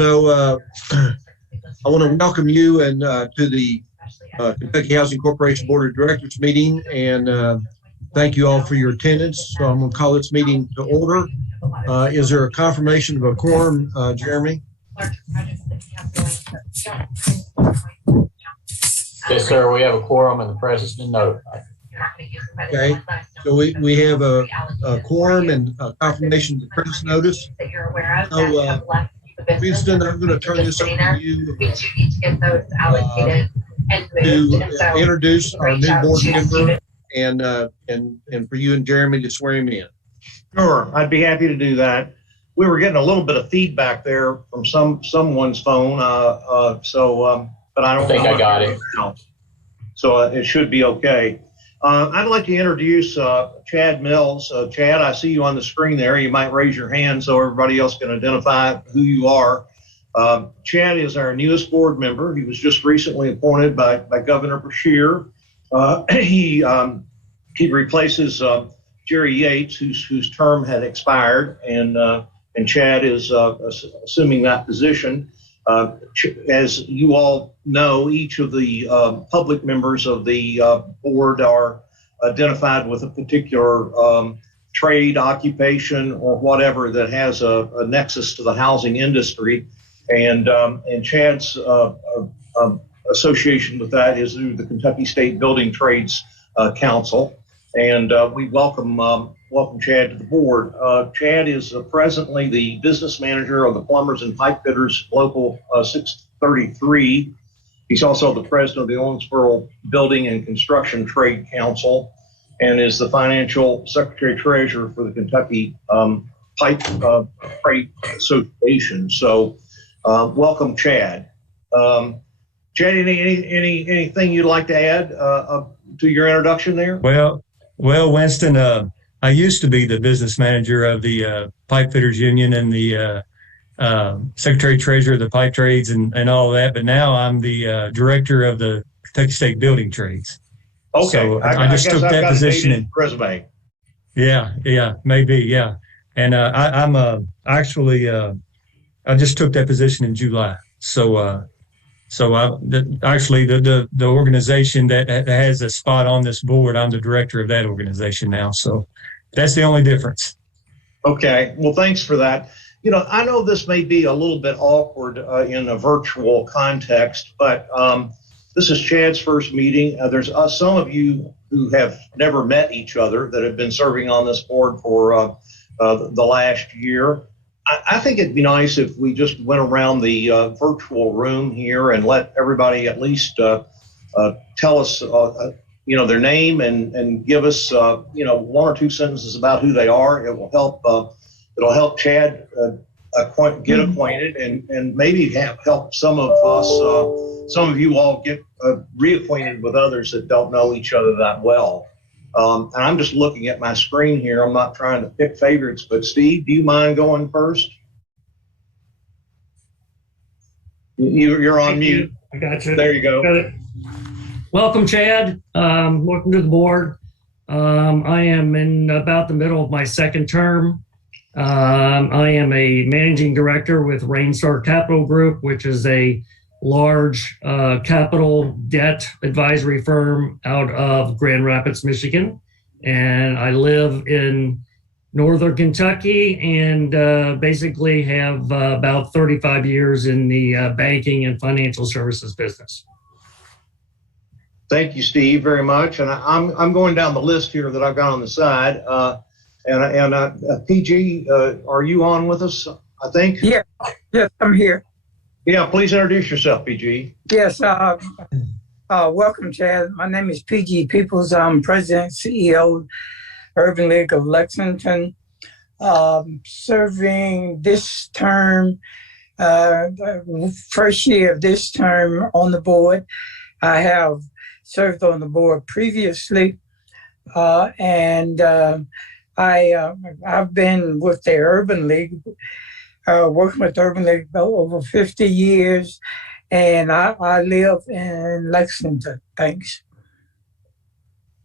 So I want to welcome you and to the Kentucky Housing Corporation Board of Directors meeting, and thank you all for your attendance. So I'm going to call this meeting to order. Is there a confirmation of a quorum, Jeremy? Yes, sir. We have a quorum and the president's been notified. Okay, so we have a quorum and a confirmation of the press notice. So, Winston, I'm going to turn this over to you to introduce our new board member and for you and Jeremy to swear him in. Sure, I'd be happy to do that. We were getting a little bit of feedback there from someone's phone, but I don't think I got it. So it should be okay. I'd like to introduce Chad Mills. Chad, I see you on the screen there. You might raise your hand so everybody else can identify who you are. Chad is our newest board member. He was just recently appointed by Governor Beshear. He replaces Jerry Yates, whose term had expired, and Chad is assuming that position. As you all know, each of the public members of the board are identified with a particular trade, occupation, or whatever that has a nexus to the housing industry. And Chad's association with that is through the Kentucky State Building Trades Council. And we welcome Chad to the board. Chad is presently the business manager of the Plumbers and Pipe Fitters Local 633. He's also the president of the Owensboro Building and Construction Trade Council and is the financial secretary-treasurer for the Kentucky Pipe Trade Association. So welcome, Chad. Chad, anything you'd like to add to your introduction there? Well, Winston, I used to be the business manager of the Pipe Fitters Union and the secretary treasurer of the pipe trades and all that, but now I'm the director of the Kentucky State Building Trades. Okay, so I just took that position in resume. Yeah, maybe, yeah. And I'm actually I just took that position in July. So actually, the organization that has a spot on this board, I'm the director of that organization now. So that's the only difference. Okay. Well, thanks for that. You know, I know this may be a little bit awkward in a virtual context, but this is Chad's first meeting. There's some of you who have never met each other that have been serving on this board for the last year. I think it'd be nice if we just went around the virtual room here and let everybody at least tell us, their name and give us, one or two sentences about who they are. It will help. It'll help Chad get acquainted and maybe help some of us, some of you all get reacquainted with others that don't know each other that well. And I'm just looking at my screen here. I'm not trying to pick favorites, but Steve, do you mind going first? You're on mute. I got you. There you go. Got it. Welcome, Chad. Welcome to the board. I am in about the middle of my second term. I am a managing director with Rainstar Capital Group, which is a large capital debt advisory firm out of Grand Rapids, Michigan. And I live in Northern Kentucky and basically have about 35 years in the banking and financial services business. Thank you, Steve, very much. And I'm going down the list here that I've got on the side. PG, are you on with us, I think? Yeah, yes, I'm here. Yeah, please introduce yourself, PG. Yes, welcome, Chad. My name is PG Peoples. I'm president, CEO, Urban League of Lexington. Serving this term, first year of this term on the board. I have served on the board previously, and I've been with the Urban League, working with the Urban League over 50 years, and I live in Lexington. Thanks.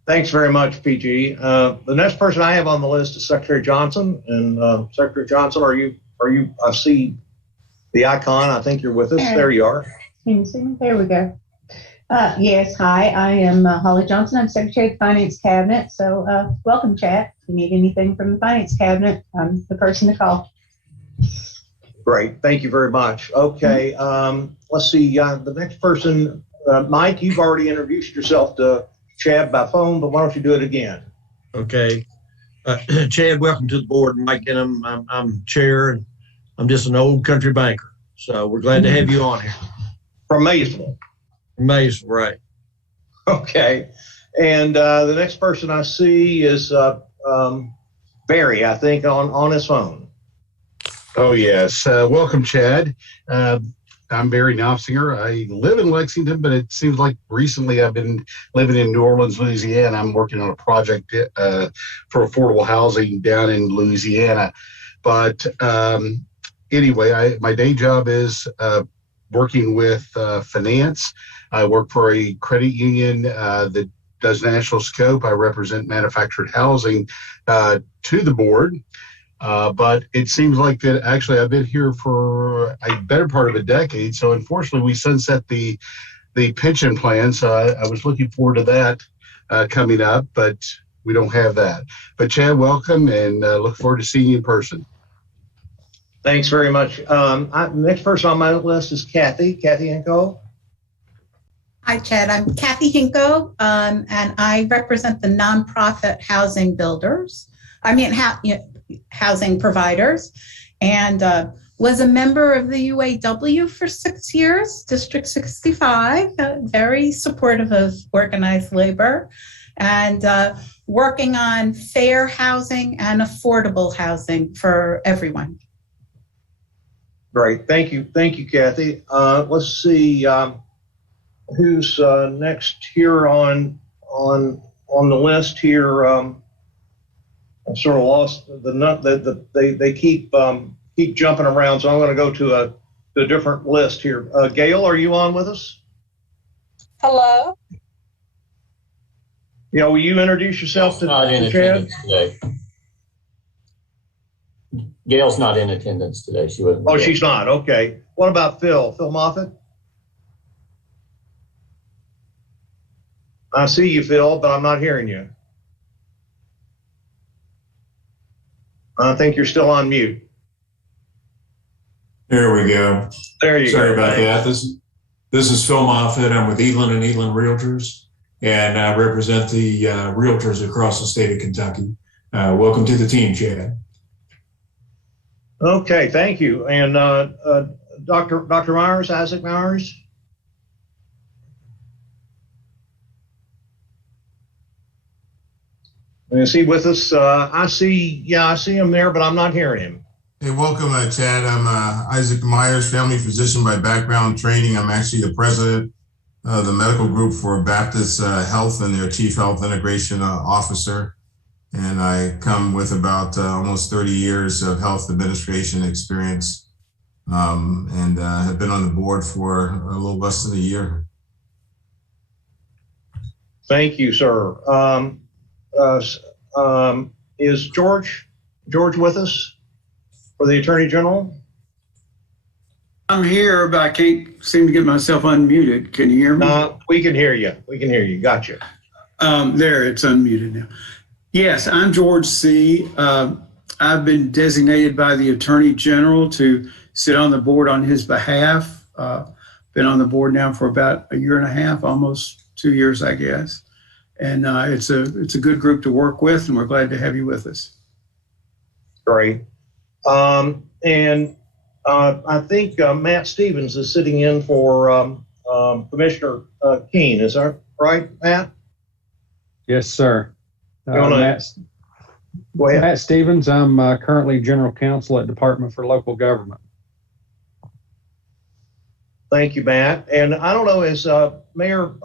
Thanks very much, PG. The next person I have on the list is Secretary Johnson. And Secretary Johnson, are you? I see the icon. I think you're with us. There you are. Can you see me? There we go. Yes, hi, I am Holly Johnson. I'm Secretary of the Finance Cabinet. So welcome, Chad. If you need anything from the Finance Cabinet, I'm the person to call. Great. Thank you very much. Okay. Let's see. The next person, Mike, you've already introduced yourself to Chad by phone, but why don't you do it again? Okay. Chad, welcome to the board. Mike Denham, I'm chair, and I'm just an old country banker. So we're glad to have you on here. From Maysville. Amazing, right. Okay. And the next person I see is Barry, I think, on his phone. Oh, yes. Welcome, Chad. I'm Barry Knopfinger. I live in Lexington, but it seems like recently I've been living in New Orleans, Louisiana. I'm working on a project for affordable housing down in Louisiana. But anyway, my day job is working with finance. I work for a credit union that does national scope. I represent manufactured housing to the board. But it seems like that actually I've been here for a better part of a decade. So unfortunately, we sunset the pension plan. So I was looking forward to that coming up, but we don't have that. But Chad, welcome, and look forward to seeing you in person. Thanks very much. Next person on my list is Kathy Hinko. Hi, Chad. I'm Kathy Hinko, and I represent the nonprofit housing builders. Housing providers, and was a member of the UAW for 6 years, District 65, very supportive of organized labor, and working on fair housing and affordable housing for everyone. Great. Thank you, Kathy. Let's see who's next here on the list here. I'm sort of lost the nut that they keep jumping around, so I'm going to go to a different list here. Gail, are you on with us? Hello. Yeah, will you introduce yourself to Chad? Today. Gail's not in attendance today. She wasn't. Oh, she's not. Okay. What about Phil? Phil Moffitt? I see you, Phil, but I'm not hearing you. I think you're still on mute. There we go. There you go. Sorry about that. This is Phil Moffitt. I'm with Eland and Eland Realtors, and I represent the realtors across the state of Kentucky. Welcome to the team, Chad. Okay, thank you. And Dr. Myers, Isaac Myers? Is he with us? I see him there, but I'm not hearing him. Hey, welcome, Chad. I'm Isaac Myers, family physician by background training. I'm actually the president of the medical group for Baptist Health and their chief health integration officer. And I come with about almost 30 years of health administration experience and have been on the board for a little less than a year. Thank you, sir. Is George with us for the Attorney General? I'm here, but I can't seem to get myself unmuted. Can you hear me? We can hear you. Gotcha. There, it's unmuted now. Yes, I'm George C. I've been designated by the Attorney General to sit on the board on his behalf. Been on the board now for about a year and a half, almost 2 years, I guess. And it's a good group to work with, and we're glad to have you with us. Great. And I think Matt Stevens is sitting in for Commissioner Keene. Is that right, Matt? Yes, sir. Go ahead. Matt Stevens. I'm currently General Counsel at Department for Local Government. Thank you, Matt. And I don't know, is Mayor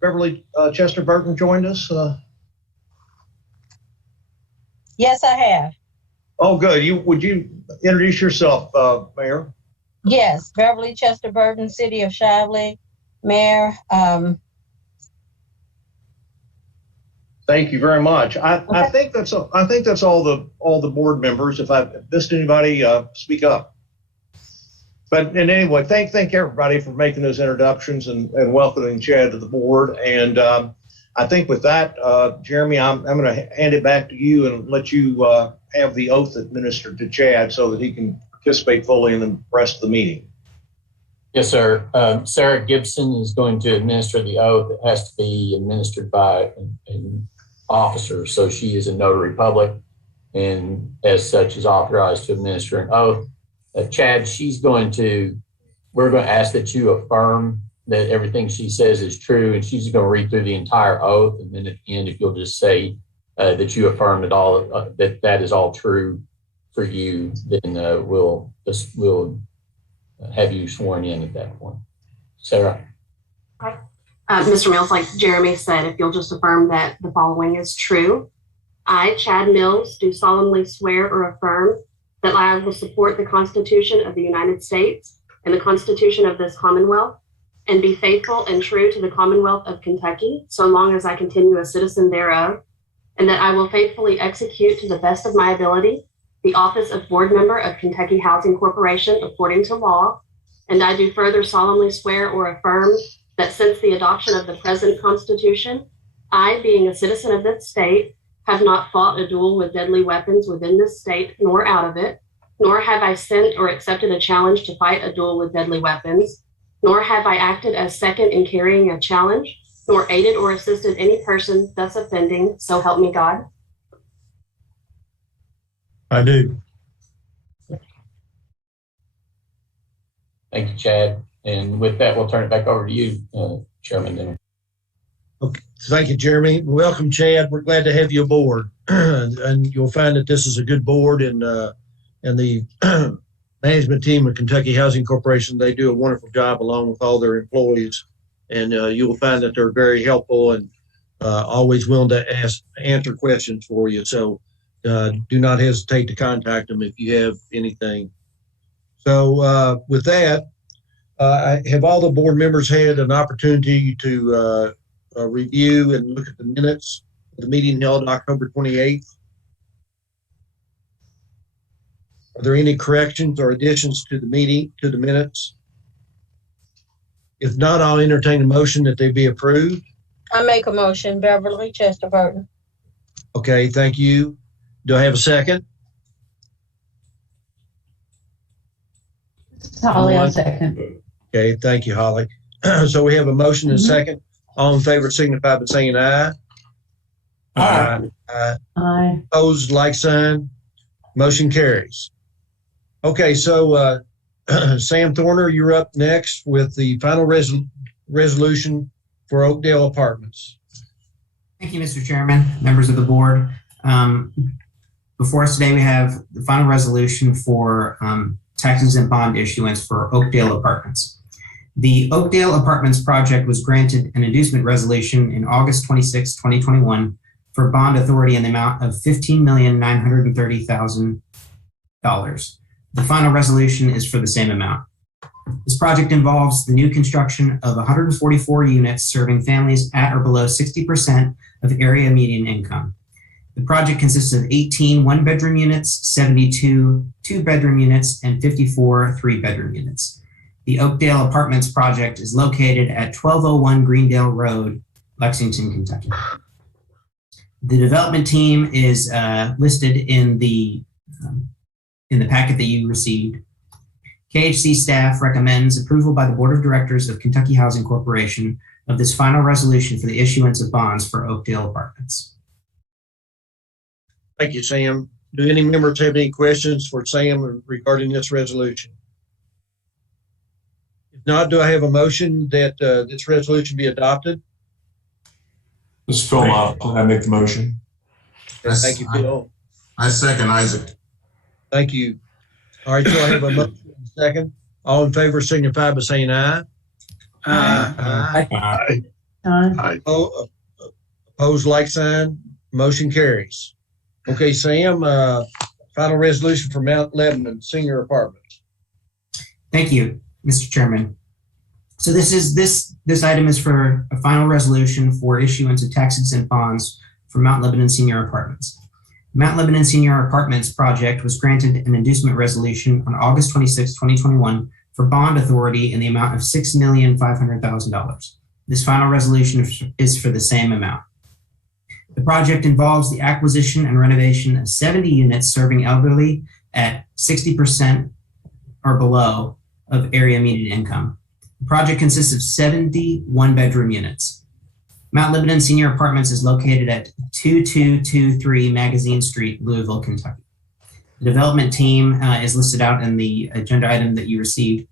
Beverly Chester Burton joined us? Yes, I have. Oh, good. Would you introduce yourself, Mayor? Yes, Beverly Chester Burton, City of Shively, Mayor. Thank you very much. I think that's all the board members. If I missed anybody, speak up. But anyway, thank everybody for making those introductions and welcoming Chad to the board. And I think with that, Jeremy, I'm going to hand it back to you and let you have the oath administered to Chad so that he can participate fully in the rest of the meeting. Yes, sir. Sarah Gibson is going to administer the oath. It has to be administered by an officer. So she is a notary public and as such is authorized to administer an oath. Chad, we're going to ask that you affirm that everything she says is true, and she's going to read through the entire oath. And then at the end, if you'll just say that you affirm that all that is all true for you, then we'll have you sworn in at that point. Sarah. Okay. Mr. Mills, like Jeremy said, if you'll just affirm that the following is true. I, Chad Mills, do solemnly swear or affirm that I will support the Constitution of the United States and the Constitution of this Commonwealth, and be faithful and true to the Commonwealth of Kentucky, so long as I continue a citizen thereof, and that I will faithfully execute to the best of my ability the office of board member of Kentucky Housing Corporation according to law. And I do further solemnly swear or affirm that since the adoption of the present Constitution, I, being a citizen of this state, have not fought a duel with deadly weapons within this state nor out of it, nor have I sent or accepted a challenge to fight a duel with deadly weapons, nor have I acted as second in carrying a challenge, nor aided or assisted any person thus offending, so help me God. I do. Thank you, Chad. And with that, we'll turn it back over to you, Chairman Dinner. Okay, thank you, Jeremy. Welcome, Chad. We're glad to have you aboard, and you'll find that this is a good board, and the management team of Kentucky Housing Corporation, they do a wonderful job along with all their employees, and you'll find that they're very helpful and always willing to answer questions for you. So do not hesitate to contact them if you have anything. So with that, have all the board members had an opportunity to review and look at the minutes of the meeting held October 28th? Are there any corrections or additions to the minutes? If not, I'll entertain a motion that they be approved. I make a motion, Beverly Chester Burton. Okay, thank you. Do I have a second? Holly, I'll second. Okay, thank you, Holly. So we have a motion and a second. All in favor signify by saying aye. Aye. Aye. Opposed, like sign. Motion carries. Okay, so Sam Thorner, you're up next with the final resolution for Oakdale Apartments. Thank you, Mr. Chairman, members of the board. Before us today, we have the final resolution for taxes and bond issuance for Oakdale Apartments. The Oakdale Apartments project was granted an inducement resolution in August 26, 2021 for bond authority in the amount of $15,930,000. The final resolution is for the same amount. This project involves the new construction of 144 units serving families at or below 60% of area median income. The project consists of 18 one-bedroom units, 72 two-bedroom units, and 54 three-bedroom units. The Oakdale Apartments project is located at 1201 Greendale Road, Lexington, Kentucky. The development team is listed in the packet that you received. KHC staff recommends approval by the Board of Directors of Kentucky Housing Corporation of this final resolution for the issuance of bonds for Oakdale Apartments. Thank you, Sam. Do any members have any questions for Sam regarding this resolution? If not, do I have a motion that this resolution be adopted? This is Phil Moffitt. I make the motion. Yes, thank you, Phil. I second Isaac. Thank you. All right, so I have a motion and a second. All in favor signify by saying aye. Aye. Aye. Aye. Opposed, like sign. Motion carries. Okay, Sam, final resolution for Mount Lebanon Senior Apartments. Thank you, Mr. Chairman. So this item is for a final resolution for issuance of tax-exempt bonds for Mount Lebanon Senior Apartments. Mount Lebanon Senior Apartments project was granted an inducement resolution on August 26, 2021 for bond authority in the amount of $6,500,000. This final resolution is for the same amount. The project involves the acquisition and renovation of 70 units serving elderly at 60% or below of area median income. The project consists of 70 one-bedroom units. Mount Lebanon Senior Apartments is located at 2223 Magazine Street, Louisville, Kentucky. The development team is listed out in the agenda item that you received.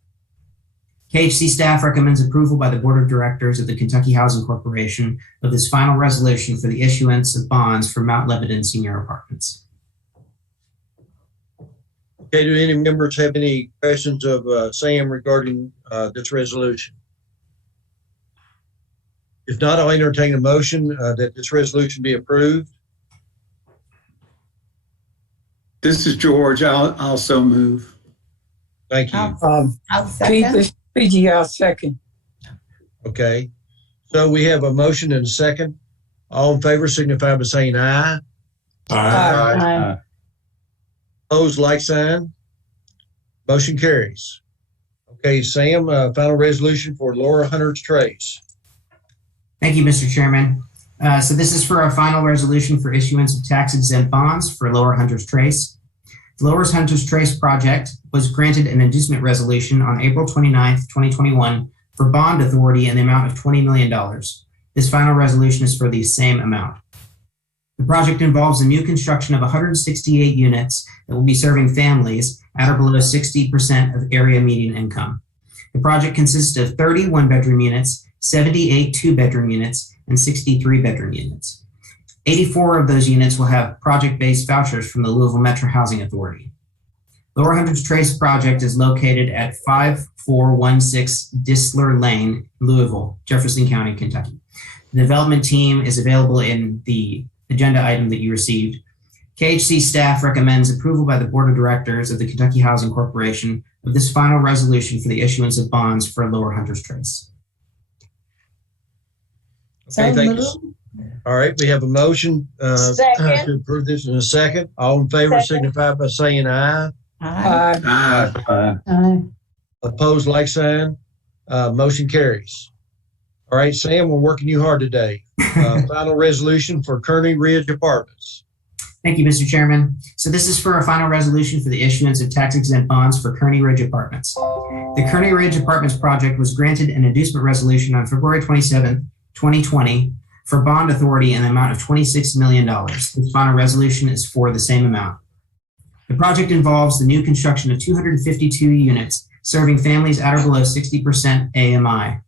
KHC staff recommends approval by the Board of Directors of the Kentucky Housing Corporation of this final resolution for the issuance of bonds for Mount Lebanon Senior Apartments. Okay, do any members have any questions of Sam regarding this resolution? If not, I'll entertain a motion that this resolution be approved. This is George. I'll also move. Thank you. I'll second. I'll second. Okay, so we have a motion and a second. All in favor signify by saying aye. Aye. Opposed, like sign. Motion carries. Okay, Sam, final resolution for Laura Hunter's Trace. Thank you, Mr. Chairman. So this is for a final resolution for issuance of tax-exempt bonds for Lower Hunter's Trace. The Lower Hunter's Trace project was granted an inducement resolution on April 29th, 2021 for bond authority in the amount of $20 million. This final resolution is for the same amount. The project involves a new construction of 168 units that will be serving families at or below 60% of area median income. The project consists of 30 one-bedroom units, 78 two-bedroom units, and 63 bedroom units. 84 of those units will have project-based vouchers from the Louisville Metro Housing Authority. Lower Hunter's Trace project is located at 5416 Disler Lane, Louisville, Jefferson County, Kentucky. The development team is available in the agenda item that you received. KHC staff recommends approval by the Board of Directors of the Kentucky Housing Corporation of this final resolution for the issuance of bonds for Lower Hunter's Trace. Okay, thank you. All right, we have a motion to approve this in a second. All in favor signify by saying aye. Aye. Opposed, like sign. Motion carries. All right, Sam, we're working you hard today. Final resolution for Kearney Ridge Apartments. Thank you, Mr. Chairman. So this is for a final resolution for the issuance of tax-exempt bonds for Kearney Ridge Apartments. The Kearney Ridge Apartments project was granted an inducement resolution on February 27, 2020 for bond authority in the amount of $26 million. This final resolution is for the same amount. The project involves the new construction of 252 units serving families at or below 60% AMI.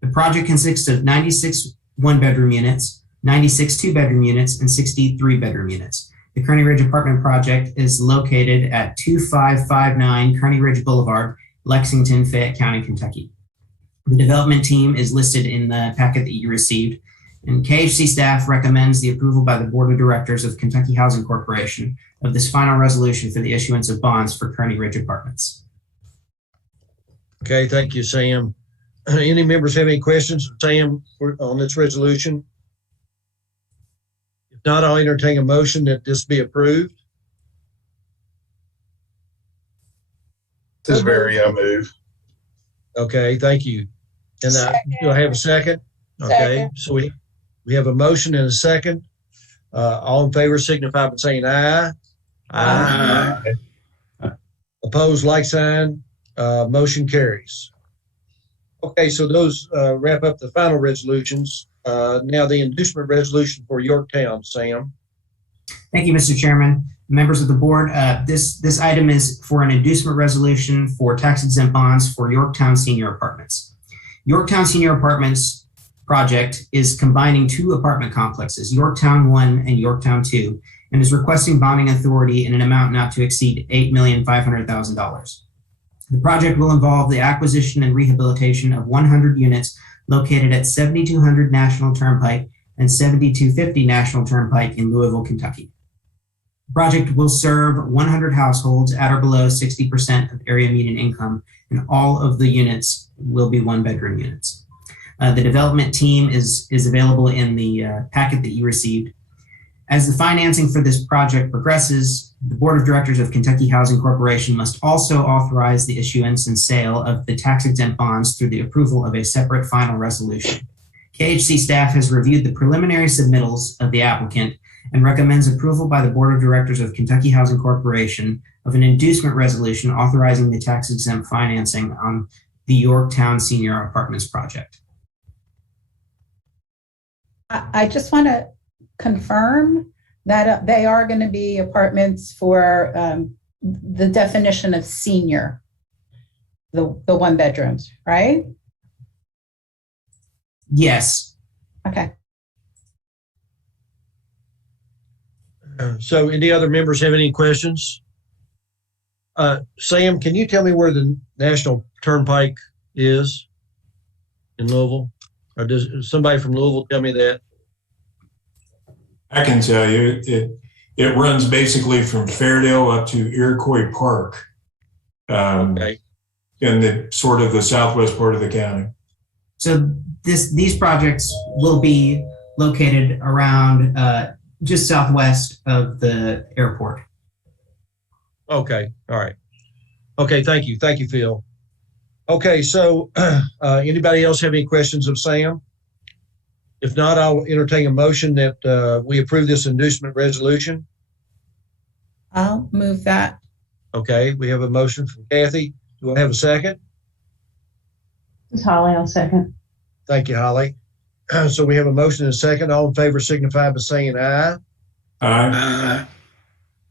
The project consists of 96 one-bedroom units, 96 two-bedroom units, and 63 bedroom units. The Kearney Ridge Apartment Project is located at 2559 Kearney Ridge Boulevard, Lexington, Fayette County, Kentucky. The development team is listed in the packet that you received, and KHC staff recommends the approval by the Board of Directors of Kentucky Housing Corporation of this final resolution for the issuance of bonds for Kearney Ridge Apartments. Okay, thank you, Sam. Any members have any questions of Sam on this resolution? If not, I'll entertain a motion that this be approved. This is Barry, I move. Okay, thank you. And do I have a second? Okay, so we have a motion and a second. All in favor signify by saying aye. Aye. Opposed, like sign. Motion carries. Okay, so those wrap up the final resolutions. Now the inducement resolution for Yorktown, Sam. Thank you, Mr. Chairman. Members of the board, this item is for an inducement resolution for tax-exempt bonds for Yorktown Senior Apartments. Yorktown Senior Apartments project is combining two apartment complexes, Yorktown 1 and Yorktown 2, and is requesting bonding authority in an amount not to exceed $8,500,000. The project will involve the acquisition and rehabilitation of 100 units located at 7200 National Turnpike and 7250 National Turnpike in Louisville, Kentucky. The project will serve 100 households at or below 60% of area median income, and all of the units will be one-bedroom units. The development team is available in the packet that you received. As the financing for this project progresses, The Board of Directors of Kentucky Housing Corporation must also authorize the issuance and sale of the tax-exempt bonds through the approval of a separate final resolution. KHC staff has reviewed the preliminary submittals of the applicant and recommends approval by the Board of Directors of Kentucky Housing Corporation of an inducement resolution authorizing the tax-exempt financing on the Yorktown Senior Apartments project. I just want to confirm that they are going to be apartments for the definition of senior, the one bedrooms, right? Yes. Okay. So any other members have any questions? Sam, can you tell me where the National Turnpike is in Louisville? Or does somebody from Louisville tell me that? I can tell you, it runs basically from Fairdale up to Iroquois Park, Okay. in the sort of the southwest part of the county. So these projects will be located around just southwest of the airport. Okay. All right. Okay. Thank you. Thank you, Phil. Okay. So anybody else have any questions of Sam? If not, I'll entertain a motion that we approve this inducement resolution. I'll move that. Okay. We have a motion from Kathy. Do I have a second? This is Holly. I'll second. Thank you, Holly. So we have a motion and a second. All in favor signify by saying aye. Aye.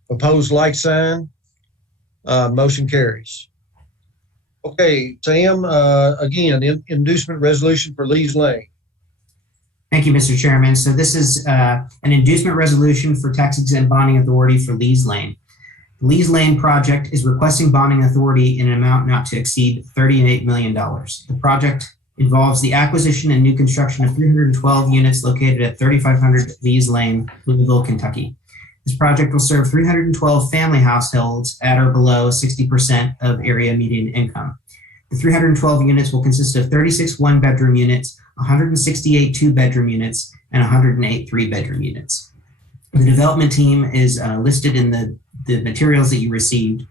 Opposed, like sign. Motion carries. Okay, Sam, again, inducement resolution for Lee's Lane. Thank you, Mr. Chairman. So this is an inducement resolution for tax-exempt bonding authority for Lee's Lane. The Lee's Lane project is requesting bonding authority in an amount not to exceed $38 million. The project involves the acquisition and new construction of 312 units located at 3500 Lee's Lane, Louisville, Kentucky. This project will serve 312 family households at or below 60% of area median income. The 312 units will consist of 36 one-bedroom units, 168 two-bedroom units, and 108 three-bedroom units. The development team is listed in the materials that you received.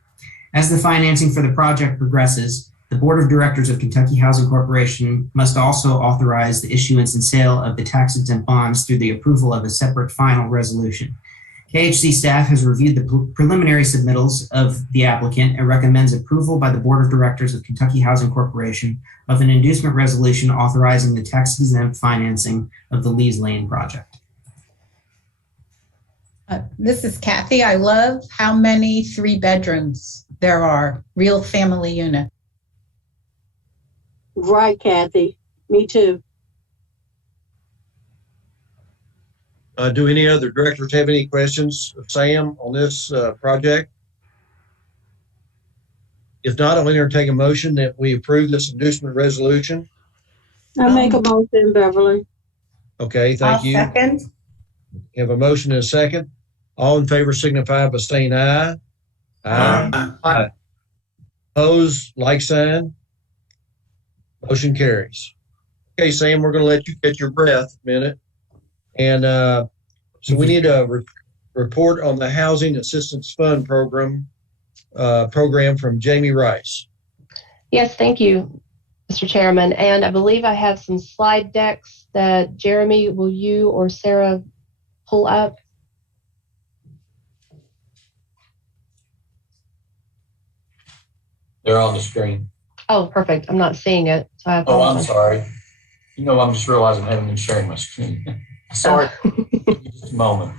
As the financing for the project progresses, the Board of Directors of Kentucky Housing Corporation must also authorize the issuance and sale of the tax-exempt bonds through the approval of a separate final resolution. KHC staff has reviewed the preliminary submittals of the applicant and recommends approval by the Board of Directors of Kentucky Housing Corporation of an inducement resolution authorizing the tax-exempt financing of the Lee's Lane project. This is Kathy. I love how many 3 bedrooms there are, real family unit. Right, Kathy. Me too. Do any other directors have any questions of Sam on this project? If not, I'll entertain a motion that we approve this inducement resolution. I make a motion, Beverly. Okay, thank I'll you. second. We have a motion and a second. All in favor signify by saying aye. Aye. Opposed, like sign. Motion carries. Okay, Sam, we're going to let you catch your breath a minute. And so we need a report on the Housing Assistance Fund program from Jamie Rice. Yes, thank you, Mr. Chairman. And I believe I have some slide decks that Jeremy, will you or Sarah pull up? They're on the screen. Oh, perfect. I'm not seeing it. So I Oh, I'm apologize. sorry. I'm just realizing I haven't been sharing my screen. Sorry. Just a moment.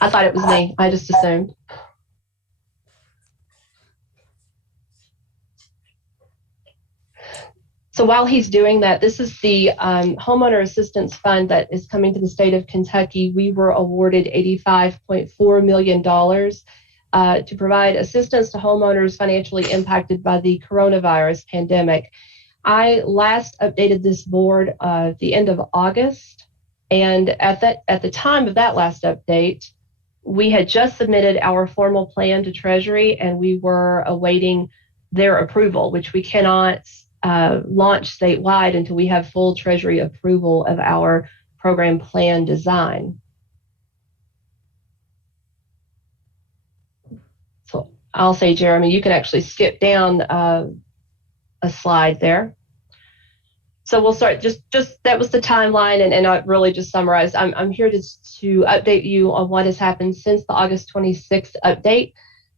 I thought it was me. I just assumed. So while he's doing that, this is the Homeowner Assistance Fund that is coming to the state of Kentucky. We were awarded $85.4 million to provide assistance to homeowners financially impacted by the coronavirus pandemic. I last updated this board at the end of August, and at the time of that last update, we had just submitted our formal plan to Treasury, and we were awaiting their approval, which we cannot launch statewide until we have full Treasury approval of our program plan design. I'll say, Jeremy, you can actually skip down a slide there. So we'll start, just that was the timeline, and I really just summarized. I'm here to update you on what has happened since the August 26th update.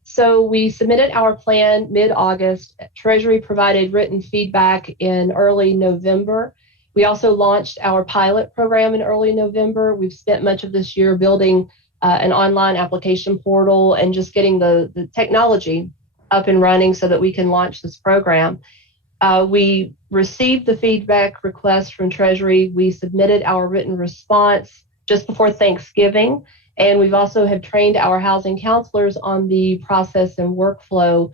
So we submitted our plan mid-August. Treasury provided written feedback in early November. We also launched our pilot program in early November. We've spent much of this year building an online application portal and just getting the technology up and running so that we can launch this program. We received the feedback request from Treasury. We submitted our written response just before Thanksgiving, and we've also have trained our housing counselors on the process and workflow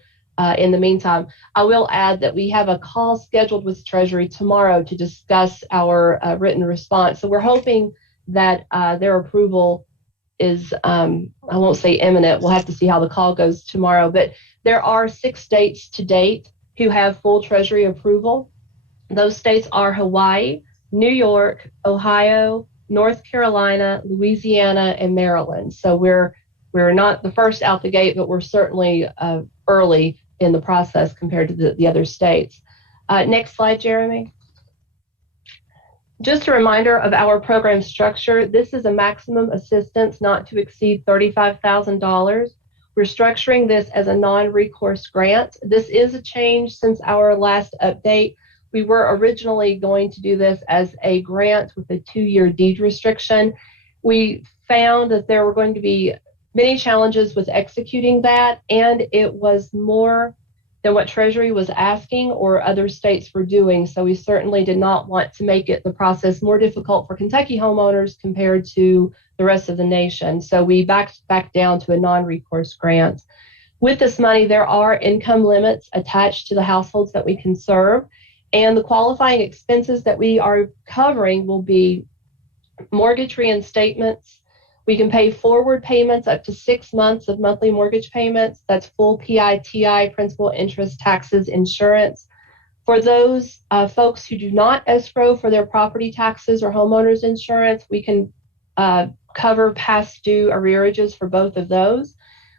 in the meantime. I will add that we have a call scheduled with Treasury tomorrow to discuss our written response. So we're hoping that their approval is, I won't say imminent. We'll have to see how the call goes tomorrow. But there are 6 states to date who have full Treasury approval. Those states are Hawaii, New York, Ohio, North Carolina, Louisiana, and Maryland. So we're not the first out the gate, but we're certainly early in the process compared to the other states. Next slide, Jeremy. Just a reminder of our program structure. This is a maximum assistance not to exceed $35,000. We're structuring this as a non-recourse grant. This is a change since our last update. We were originally going to do this as a grant with a 2-year deed restriction. We found that there were going to be many challenges with executing that, and it was more than what Treasury was asking or other states were doing. So we certainly did not want to make the process more difficult for Kentucky homeowners compared to the rest of the nation. So we backed back down to a non-recourse grant. With this money, there are income limits attached to the households that we can serve, and the qualifying expenses that we are covering will be mortgage reinstatements. We can pay forward payments up to 6 months of monthly mortgage payments. That's full PITI, principal, interest, taxes, insurance. For those folks who do not escrow for their property taxes or homeowners insurance, we can cover past due arrearages for both of those.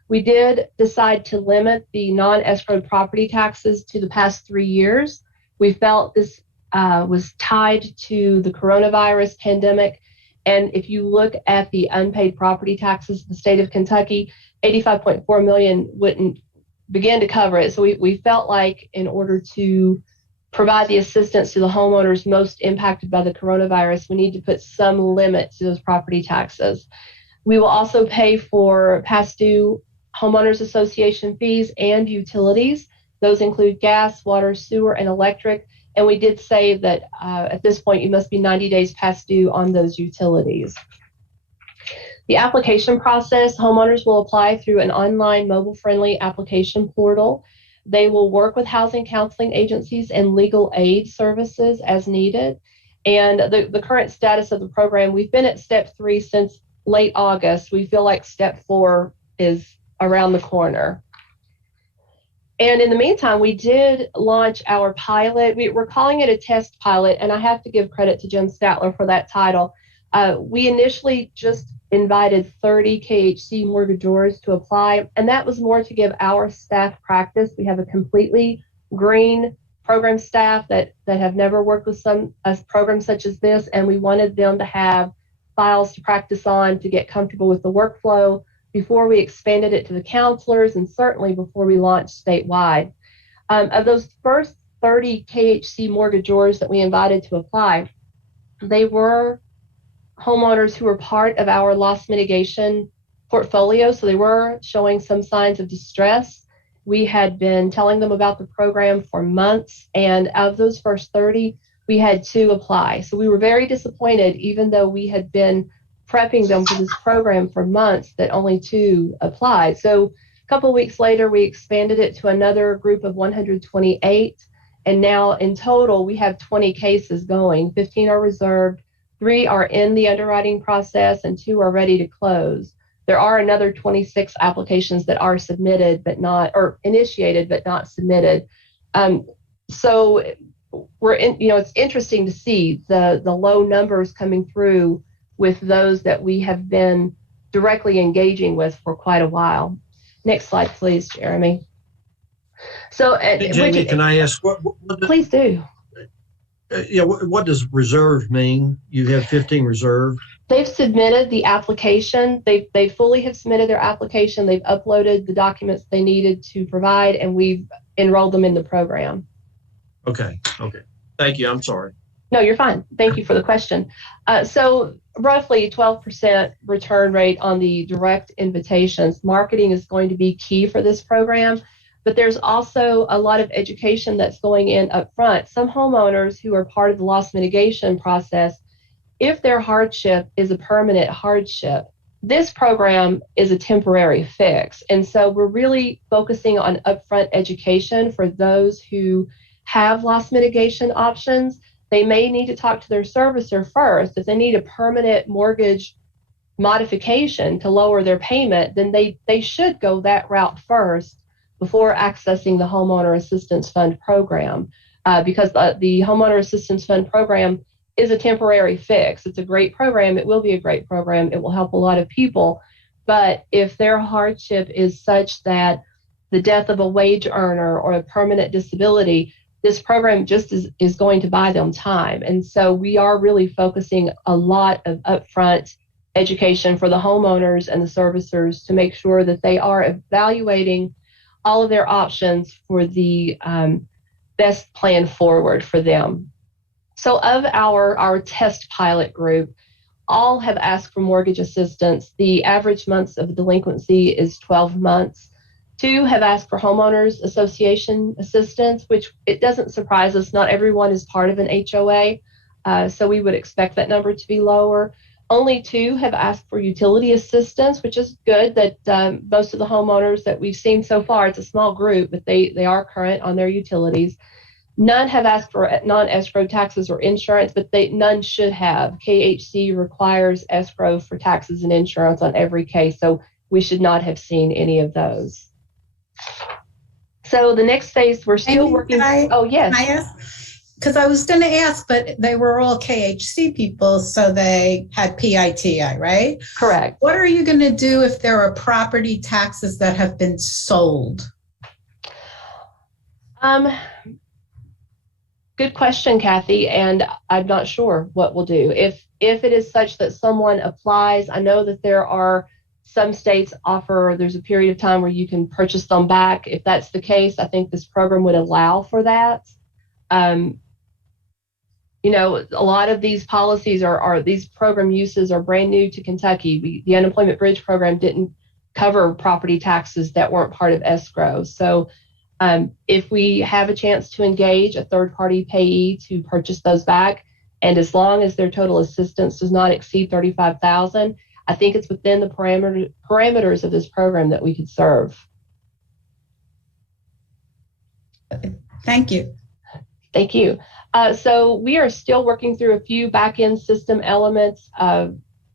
We did decide to limit the non-escrowed property taxes to the past 3 years. We felt this was tied to the coronavirus pandemic. And if you look at the unpaid property taxes in the state of Kentucky, $85.4 million wouldn't begin to cover it. So we felt like in order to provide the assistance to the homeowners most impacted by the coronavirus, we need to put some limit to those property taxes. We will also pay for past due homeowners association fees and utilities. Those include gas, water, sewer, and electric. And we did say that at this point, you must be 90 days past due on those utilities. The application process, homeowners will apply through an online mobile-friendly application portal. They will work with housing counseling agencies and legal aid services as needed. And the current status of the program, we've been at step 3 since late August. We feel like step 4 is around the corner. And in the meantime, we did launch our pilot. We're calling it a test pilot, and I have to give credit to Jim Statler for that title. We initially just invited 30 KHC mortgagors to apply, and that was more to give our staff practice. We have a completely green program staff that have never worked with a program such as this, and we wanted them to have files to practice on to get comfortable with the workflow before we expanded it to the counselors, and certainly before we launched statewide. Of those first 30 KHC mortgagors that we invited to apply, they were homeowners who were part of our loss mitigation portfolio, so they were showing some signs of distress. We had been telling them about the program for months, and of those first 30, we had 2 apply. So we were very disappointed, even though we had been prepping them for this program for months, that only 2 applied. So a couple of weeks later, we expanded it to another group of 128. And now in total, we have 20 cases going. 15 are reserved, 3 are in the underwriting process, and 2 are ready to close. There are another 26 applications that are submitted, but not, or initiated, but not submitted. So it's interesting to see the low numbers coming through with those that we have been directly engaging with for quite a while. Next slide, please, Jeremy. So, Hey, Jamie, can I ask please do. What does reserve mean? You have 15 reserved. They've submitted the application. They fully have submitted their application. They've uploaded the documents they needed to provide, and we've enrolled them in the program. Okay. Thank you. I'm sorry. No, you're fine. Thank you for the question. So roughly 12% return rate on the direct invitations. Marketing is going to be key for this program, but there's also a lot of education that's going in up front. Some homeowners who are part of the loss mitigation process, if their hardship is a permanent hardship, this program is a temporary fix. And so we're really focusing on upfront education for those who have loss mitigation options. They may need to talk to their servicer first. If they need a permanent mortgage modification to lower their payment, then they should go that route first before accessing the Homeowner Assistance Fund program, because the Homeowner Assistance Fund program is a temporary fix. It's a great program. It will be a great program. It will help a lot of people. But if their hardship is such that the death of a wage earner or a permanent disability, this program just is going to buy them time. And so we are really focusing a lot of upfront education for the homeowners and the servicers to make sure that they are evaluating all of their options for the best plan forward for them. So of our test pilot group, all have asked for mortgage assistance. The average months of delinquency is 12 months. 2 have asked for homeowners association assistance, which it doesn't surprise us. Not everyone is part of an HOA, so we would expect that number to be lower. Only 2 have asked for utility assistance, which is good that most of the homeowners that we've seen so far, it's a small group, but they are current on their utilities. None have asked for non-escrow taxes or insurance, but none should have. KHC requires escrow for taxes and insurance on every case, so we should not have seen any of those. So the next phase, we're still working. Oh, yes. Can I ask? Because I was going to ask, but they were all KHC people, so they had PITI, right? Correct. What are you going to do if there are property taxes that have been sold? Good question, Kathy, and I'm not sure what we'll do. If it is such that someone applies, I know that there are some states there's a period of time where you can purchase them back. If that's the case, I think this program would allow for that. A lot of these policies these program uses are brand new to Kentucky. The Unemployment Bridge program didn't cover property taxes that weren't part of escrow. So if we have a chance to engage a third-party payee to purchase those back, and as long as their total assistance does not exceed $35,000, I think it's within the parameters of this program that we could serve. Thank you. Thank you. So we are still working through a few back-end system elements.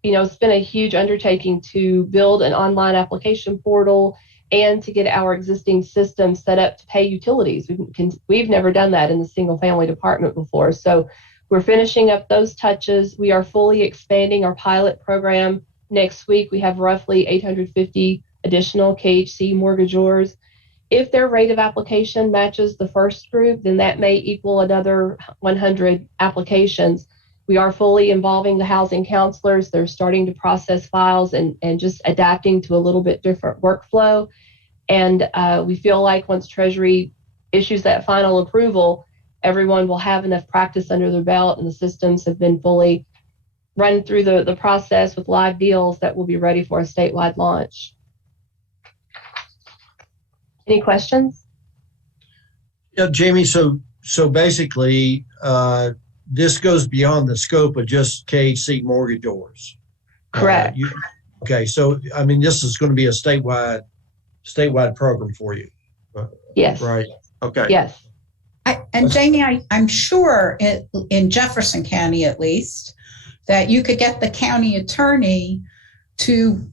It's been a huge undertaking to build an online application portal and to get our existing system set up to pay utilities. We've never done that in the single-family department before. So we're finishing up those touches. We are fully expanding our pilot program. Next week, we have roughly 850 additional KHC mortgagors. If their rate of application matches the first group, then that may equal another 100 applications. We are fully involving the housing counselors. They're starting to process files and just adapting to a little bit different workflow. And we feel like once Treasury issues that final approval, everyone will have enough practice under their belt and the systems have been fully run through the process with live deals that will be ready for a statewide launch. Any questions? Yeah, Jamie, so basically, this goes beyond the scope of just KHC mortgagors. Correct. Okay, so this is going to be a statewide program for you. Yes. Right. Okay. Yes. And Jamie, I'm sure in Jefferson County, at least, that you could get the county attorney to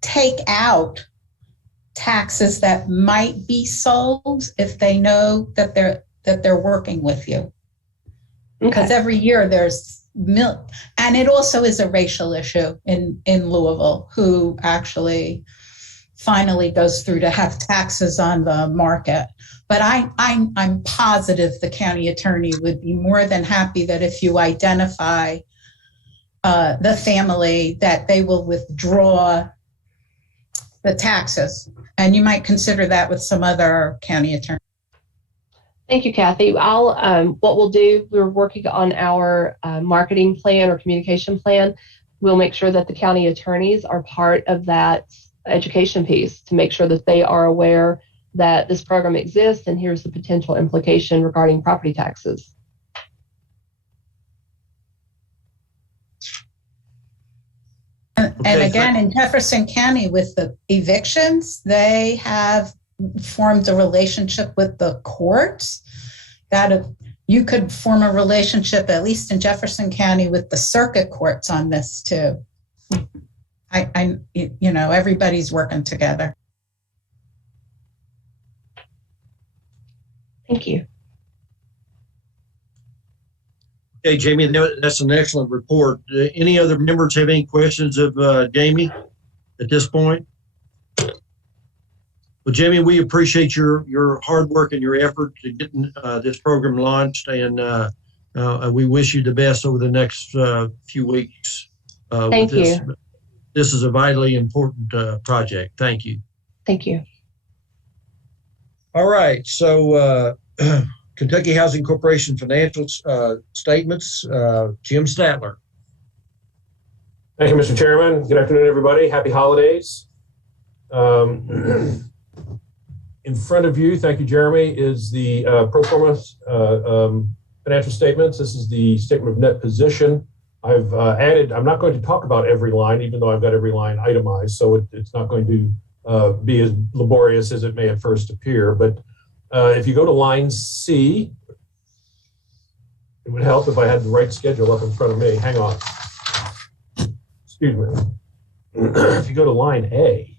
take out taxes that might be sold if they know that they're working with you. Because every year there's and it also is a racial issue in Louisville, who actually finally goes through to have taxes on the market. But I'm positive the county attorney would be more than happy that if you identify the family, that they will withdraw the taxes. And you might consider that with some other county attorney. Thank you, Kathy. What we'll do, we're working on our marketing plan or communication plan. We'll make sure that the county attorneys are part of that education piece to make sure that they are aware that this program exists and here's the potential implication regarding property taxes. And again, in Jefferson County with the evictions, they have formed a relationship with the courts. That you could form a relationship, at least in Jefferson County, with the circuit courts on this too. Everybody's working together. Thank you. Okay, Jamie, that's an excellent report. Any other members have any questions of Jamie at this point? Well, Jamie, we appreciate your hard work and your effort to getting this program launched, and we wish you the best over the next few weeks. Thank you. This is a vitally important project. Thank you. Thank you. All right, so Kentucky Housing Corporation financial statements. Jim Statler. Thank you, Mr. Chairman. Good afternoon, everybody. Happy holidays. In front of you, thank you, Jeremy, is the pro forma financial statements. This is the statement of net position. I've added, I'm not going to talk about every line, even though I've got every line itemized, so it's not going to be as laborious as it may at first appear. But if you go to line C, it would help if I had the right schedule up in front of me. Hang on. Excuse me. If you go to line A,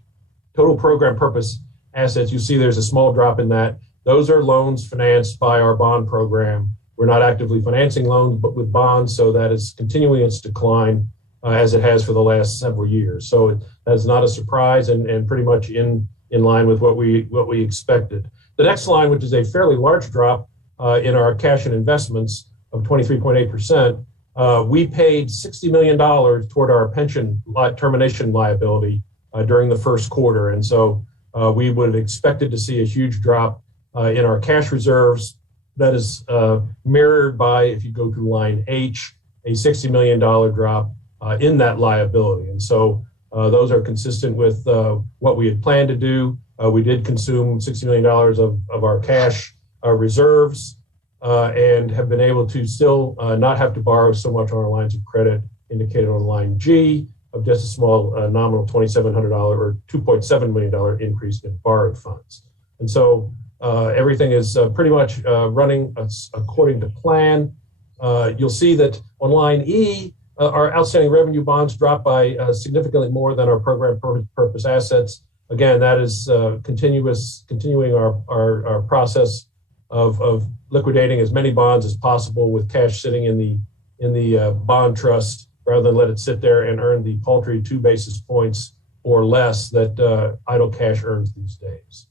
total program purpose assets, you see there's a small drop in that. Those are loans financed by our bond program. We're not actively financing loans, but with bonds, so that is continuing its decline as it has for the last several years. So that's not a surprise and pretty much in line with what we expected. The next line, which is a fairly large drop in our cash and investments of 23.8%, we paid $60 million toward our pension termination liability during the first quarter. And so we would have expected to see a huge drop in our cash reserves. That is mirrored by, if you go to line H, a $60 million drop in that liability. And so those are consistent with what we had planned to do. We did consume $60 million of our cash reserves and have been able to still not have to borrow so much on our lines of credit, indicated on line G, of just a small nominal $2,700 or $2.7 million increase in borrowed funds. And so everything is pretty much running according to plan. You'll see that on line E, our outstanding revenue bonds dropped by significantly more than our program purpose assets. Again, that is continuing our process of liquidating as many bonds as possible with cash sitting in the bond trust, rather than let it sit there and earn the paltry 2 basis points or less that idle cash earns these days.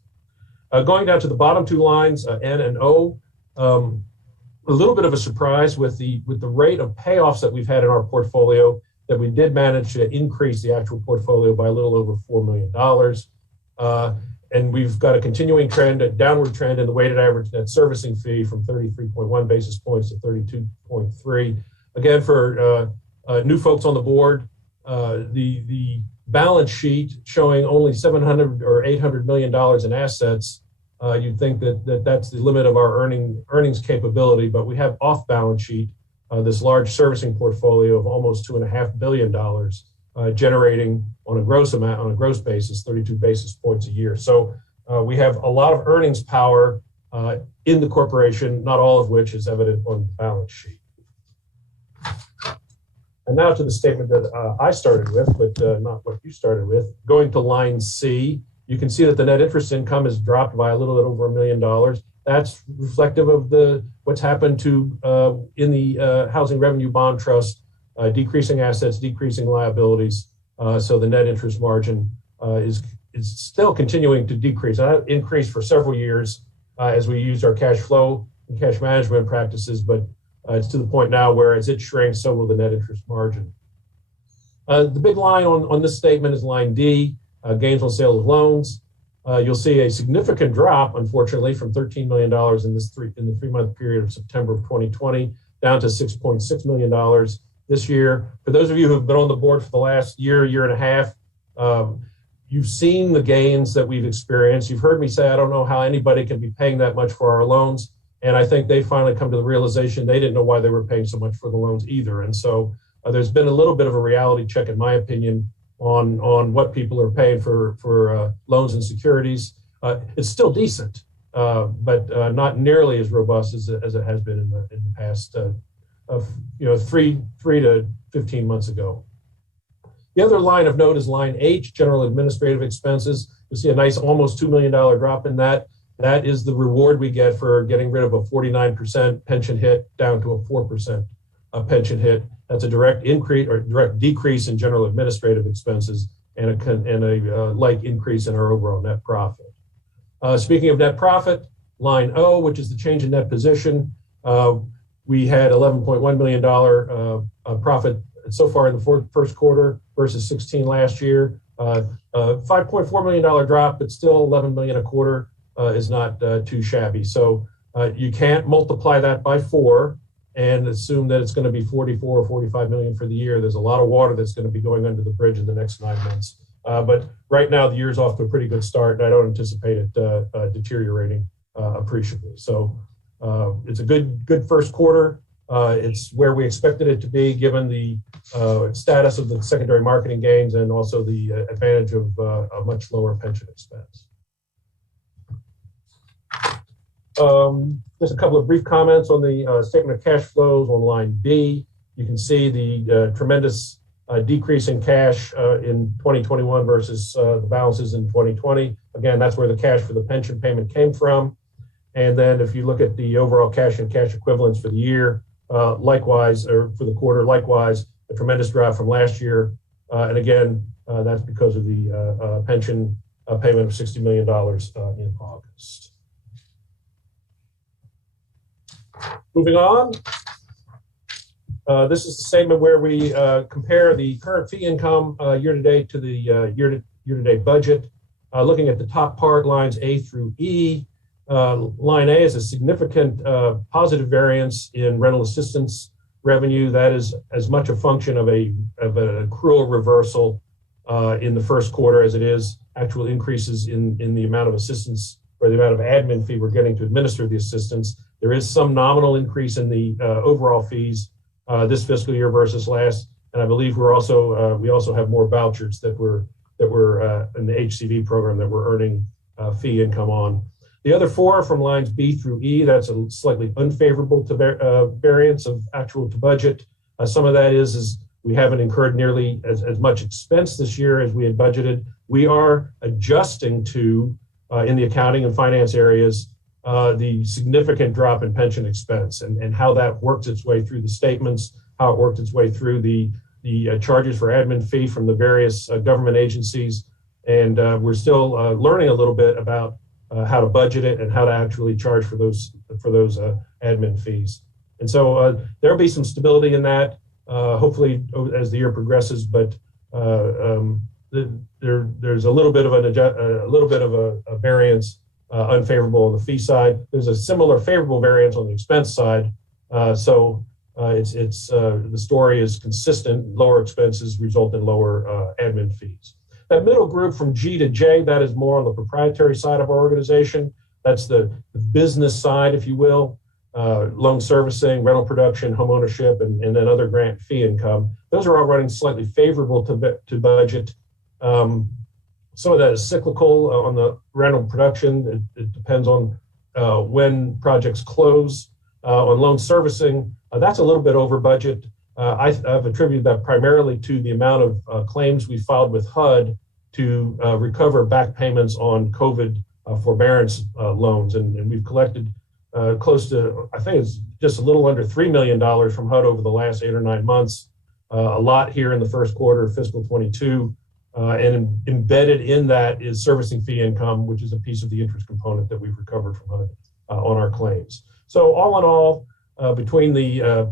Going down to the bottom two lines, N and O, a little bit of a surprise with the rate of payoffs that we've had in our portfolio, that we did manage to increase the actual portfolio by a little over $4 million. And we've got a continuing trend, a downward trend in the weighted average net servicing fee from 33.1 basis points to 32.3. Again, for new folks on the board, the balance sheet showing only $700 or $800 million in assets, you'd think that that's the limit of our earnings capability, but we have off balance sheet this large servicing portfolio of almost $2.5 billion, generating on a gross basis 32 basis points a year. So we have a lot of earnings power in the corporation, not all of which is evident on the balance sheet. And now to the statement that I started with, but not what you started with. Going to line C, you can see that the net interest income has dropped by a little bit over $1 million. That's reflective of what's happened to in the Housing Revenue Bond Trust, decreasing assets, decreasing liabilities. So the net interest margin is is still continuing to decrease. And that increased for several years as we used our cash flow and cash management practices, but it's to the point now where as it shrinks, so will the net interest margin. The big line on this statement is line D, gains on sale of loans. You'll see a significant drop, unfortunately, from $13 million in the 3-month period of September of 2020 down to $6.6 million this year. For those of you who have been on the board for the last year and a half, you've seen the gains that we've experienced. You've heard me say, I don't know how anybody can be paying that much for our loans. And I think they finally come to the realization they didn't know why they were paying so much for the loans either. And so there's been a little bit of a reality check, in my opinion, on what people are paying for loans and securities. It's still decent, but not nearly as robust as it has been in the past, 3 to 15 months ago. The other line of note is line H, general administrative expenses. You see a nice almost $2 million drop in that. That is the reward we get for getting rid of a 49% pension hit down to a 4% pension hit. That's a direct increase or direct decrease in general administrative expenses and a like increase in our overall net profit. Speaking of net profit, line O, which is the change in net position, we had $11.1 million profit so far in the first quarter versus 16 last year. $5.4 million drop, but still $11 million a quarter is not too shabby. So you can't multiply that by 4 and assume that it's going to be 44 or 45 million for the year. There's a lot of water that's going to be going under the bridge in the next 9 months. But right now the year's off to a pretty good start, and I don't anticipate it deteriorating appreciably. So it's a good first quarter. It's where we expected it to be given the status of the secondary marketing gains and also the advantage of a much lower pension expense. Just a couple of brief comments on the statement of cash flows on line B. You can see the tremendous decrease in cash in 2021 versus the balances in 2020. Again, that's where the cash for the pension payment came from. And then if you look at the overall cash and cash equivalents for the year, likewise, or for the quarter, likewise, a tremendous drop from last year. And again, that's because of the pension payment of $60 million in August. Moving on, this is the statement where we compare the current fee income year-to-date to the year-to-date budget. Looking at the top part, lines A through E, line A is a significant positive variance in rental assistance revenue. That is as much a function of an accrual reversal in the first quarter as it is actual increases in the amount of assistance or the amount of admin fee we're getting to administer the assistance. There is some nominal increase in the overall fees this fiscal year versus last, and I believe we also have more vouchers that we're in the HCV program that we're earning fee income on. The other 4 from lines B through E, that's a slightly unfavorable variance of actual to budget. Some of that is we haven't incurred nearly as much expense this year as we had budgeted. We are adjusting to in the accounting and finance areas the significant drop in pension expense and how that works its way through the statements, how it worked its way through the charges for admin fee from the various government agencies. And we're still learning a little bit about how to budget it and how to actually charge for those admin fees. And so there'll be some stability in that, hopefully as the year progresses, but there's a little bit of a variance unfavorable on the fee side. There's a similar favorable variance on the expense side. So the story is consistent. Lower expenses result in lower admin fees. That middle group from G to J, that is more on the proprietary side of our organization. That's the business side, if you will, loan servicing, rental production, home ownership, and then other grant fee income. Those are all running slightly favorable to budget. Some of that is cyclical on the rental production. It depends on when projects close. On loan servicing, that's a little bit over budget. I've attributed that primarily to the amount of claims we filed with HUD to recover back payments on COVID forbearance loans. And we've collected close to, I think it's just a little under $3 million from HUD over the last 8 or 9 months. A lot here in the first quarter of fiscal 22. And embedded in that is servicing fee income, which is a piece of the interest component that we've recovered from on our claims. So all in all, between the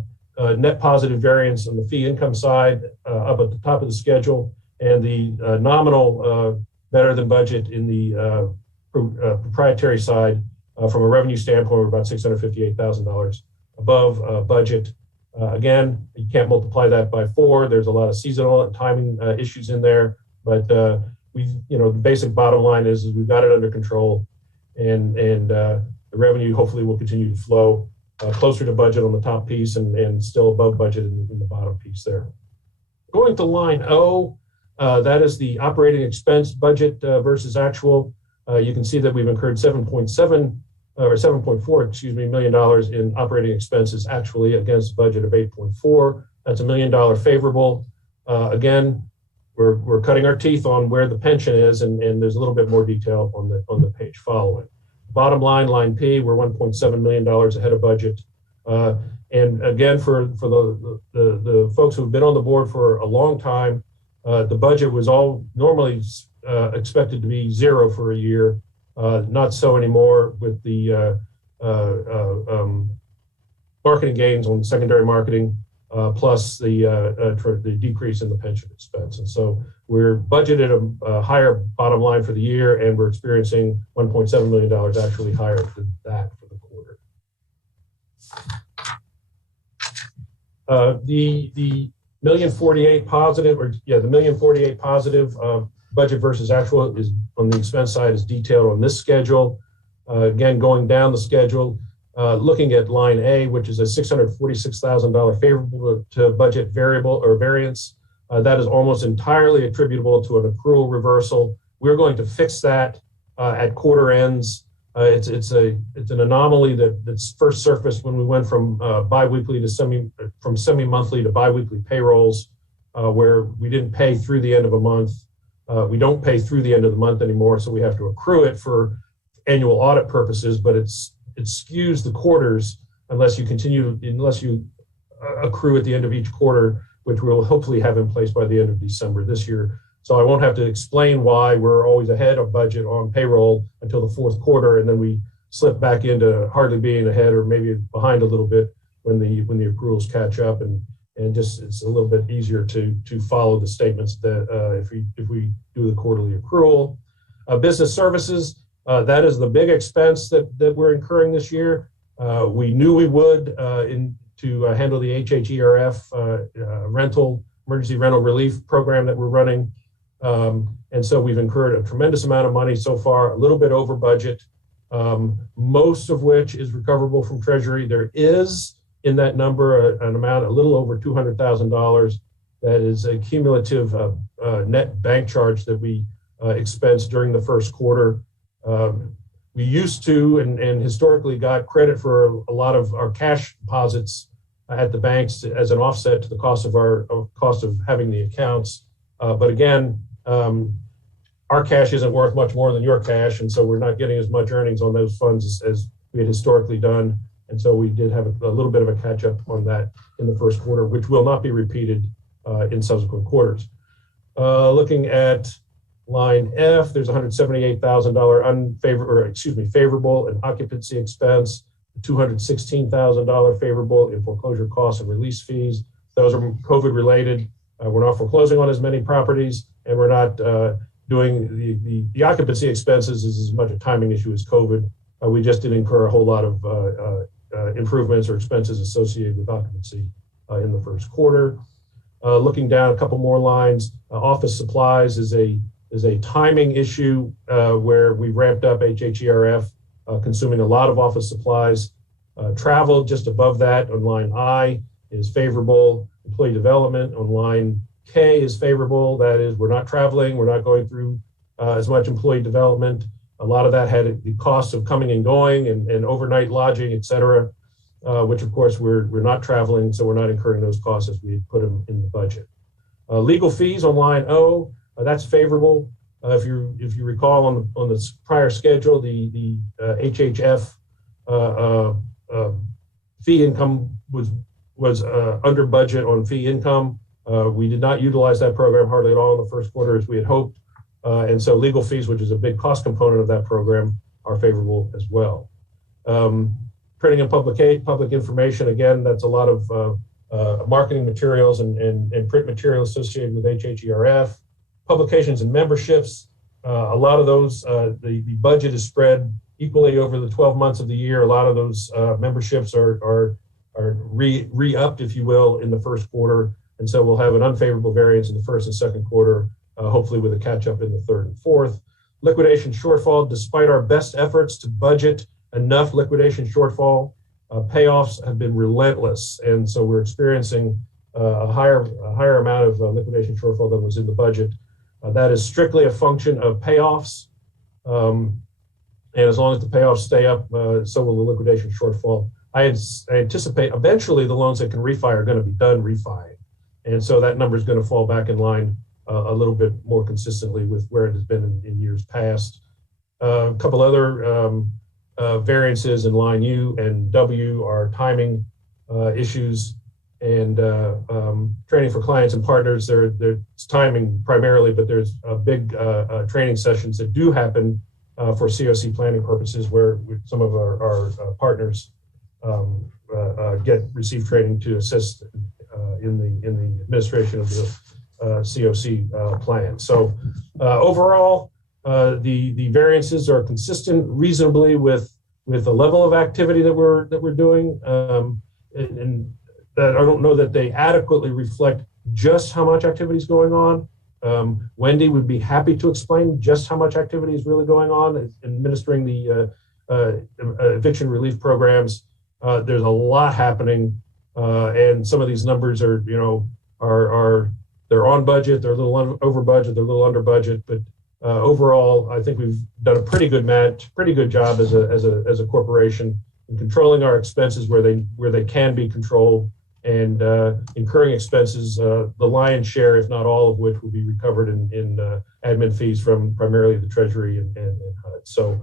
net positive variance on the fee income side up at the top of the schedule and the nominal better than budget in the proprietary side, from a revenue standpoint, we're about $658,000 above budget. Again, you can't multiply that by 4. There's a lot of seasonal and timing issues in there, but the basic bottom line is we've got it under control, and the revenue hopefully will continue to flow closer to budget on the top piece and still above budget in the bottom piece there. Going to line O, that is the operating expense budget versus actual. You can see that we've incurred $7.4 million in operating expenses actually against a budget of 8.4. That's $1 million favorable. Again, we're cutting our teeth on where the pension is, and there's a little bit more detail on the page following. Bottom line, line P, we're $1.7 million ahead of budget. And again, for the folks who've been on the board for a long time, the budget was all normally expected to be 0 for a year. Not so anymore with the marketing gains on secondary marketing, plus the decrease in the pension expense. And so we're budgeted a higher bottom line for the year, and we're experiencing $1.7 million actually higher than that for the quarter. The $1,048,000 positive, the $1,048,000 positive budget versus actual is on the expense side is detailed on this schedule. Again, going down the schedule, looking at line A, which is a $646,000 favorable to budget variable or variance. That is almost entirely attributable to an accrual reversal. We're going to fix that at quarter ends. It's an anomaly that's first surfaced when we went from biweekly to semi-monthly to biweekly payrolls, where we didn't pay through the end of a month. We don't pay through the end of the month anymore, so we have to accrue it for annual audit purposes, but it skews the quarters unless you accrue at the end of each quarter, which we'll hopefully have in place by the end of December this year. So I won't have to explain why we're always ahead of budget on payroll until the fourth quarter, and then we slip back into hardly being ahead or maybe behind a little bit when the accruals catch up, and just it's a little bit easier to follow the statements that if we do the quarterly accrual. Business services, that is the big expense that we're incurring this year. We knew we would to handle the HHERF emergency rental relief program that we're running. And so we've incurred a tremendous amount of money so far, a little bit over budget, most of which is recoverable from Treasury. There is in that number an amount a little over $200,000 that is a cumulative net bank charge that we expensed during the first quarter. We used to and historically got credit for a lot of our cash deposits at the banks as an offset to the cost of having the accounts. But again, our cash isn't worth much more than your cash, and so we're not getting as much earnings on those funds as we had historically done. And so we did have a little bit of a catch up on that in the first quarter, which will not be repeated in subsequent quarters. Looking at line F, there's $178,000 favorable in occupancy expense, $216,000 favorable in foreclosure costs and release fees. Those are COVID related. We're not foreclosing on as many properties, and we're not doing the occupancy expenses is as much a timing issue as COVID. We just did incur a whole lot of improvements or expenses associated with occupancy in the first quarter. Looking down a couple more lines, office supplies is a timing issue where we ramped up HHERF, consuming a lot of office supplies. Travel just above that on line I is favorable. Employee development on line K is favorable. That is, we're not traveling, we're not going through as much employee development. A lot of that had the cost of coming and going and overnight lodging, et cetera, which of course we're not traveling, so we're not incurring those costs as we put them in the budget. Legal fees on line O, that's favorable. If you recall on the prior schedule, the HHF fee income was under budget on fee income. We did not utilize that program hardly at all in the first quarter as we had hoped. And so legal fees, which is a big cost component of that program, are favorable as well. Printing and public information, again, that's a lot of marketing materials and print material associated with HHERF. Publications and memberships, a lot of those, the budget is spread equally over the 12 months of the year. A lot of those memberships are re-upped, if you will, in the first quarter. And so we'll have an unfavorable variance in the first and second quarter, hopefully with a catch up in the third and fourth. Liquidation shortfall, despite our best efforts to budget enough liquidation shortfall, payoffs have been relentless. And so we're experiencing a higher amount of liquidation shortfall than was in the budget. That is strictly a function of payoffs. And as long as the payoffs stay up, so will the liquidation shortfall. I anticipate eventually the loans that can refi are going to be done refi. And so that number is going to fall back in line a little bit more consistently with where it has been in years past. A couple other variances in line U and W are timing issues and training for clients and partners. There's timing primarily, but there's big training sessions that do happen for COC planning purposes where some of our partners receive training to assist in the administration of the COC plan. So overall, the variances are consistent reasonably with the level of activity that we're doing, and that I don't know that they adequately reflect just how much activity is going on. Wendy would be happy to explain just how much activity is really going on administering the eviction relief programs. There's a lot happening, and some of these numbers are they're on budget, they're a little over budget, they're a little under budget, but overall, I think we've done a pretty good job as a corporation in controlling our expenses where they can be controlled, and incurring expenses, the lion's share, if not all of which, will be recovered in admin fees from primarily the Treasury and HUD. So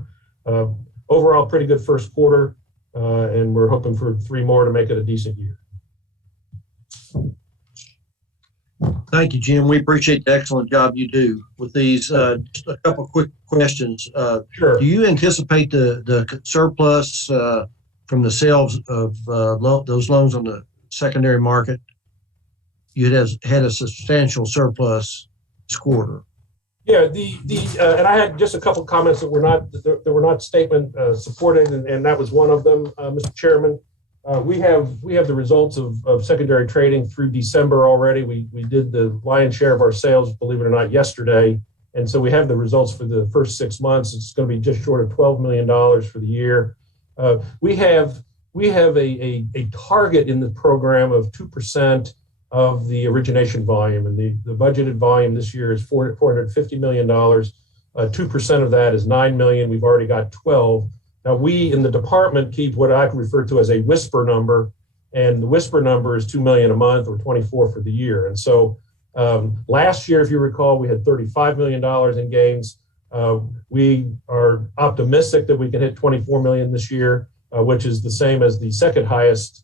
overall, pretty good first quarter, and we're hoping for 3 more to make it a decent year. Thank you, Jim. We appreciate the excellent job you do with these. Just a couple of quick questions. Sure. Do you anticipate the surplus from the sales of those loans on the secondary market? You had a substantial surplus this quarter. Yeah, and I had just a couple of comments that were not statement supported, and that was one of them, Mr. Chairman. We have the results of secondary trading through December already. We did the lion's share of our sales, believe it or not, yesterday, and so we have the results for the first 6 months. It's going to be just short of $12 million for the year. We have a target in the program of 2% of the origination volume, and the budgeted volume this year is $450 million. 2% of that is $9 million. We've already got 12. Now, we in the department keep what I refer to as a whisper number, and the whisper number is $2 million a month or 24 for the year. And so last year, if you recall, we had $35 million in gains. We are optimistic that we can hit $24 million this year, which is the same as the second highest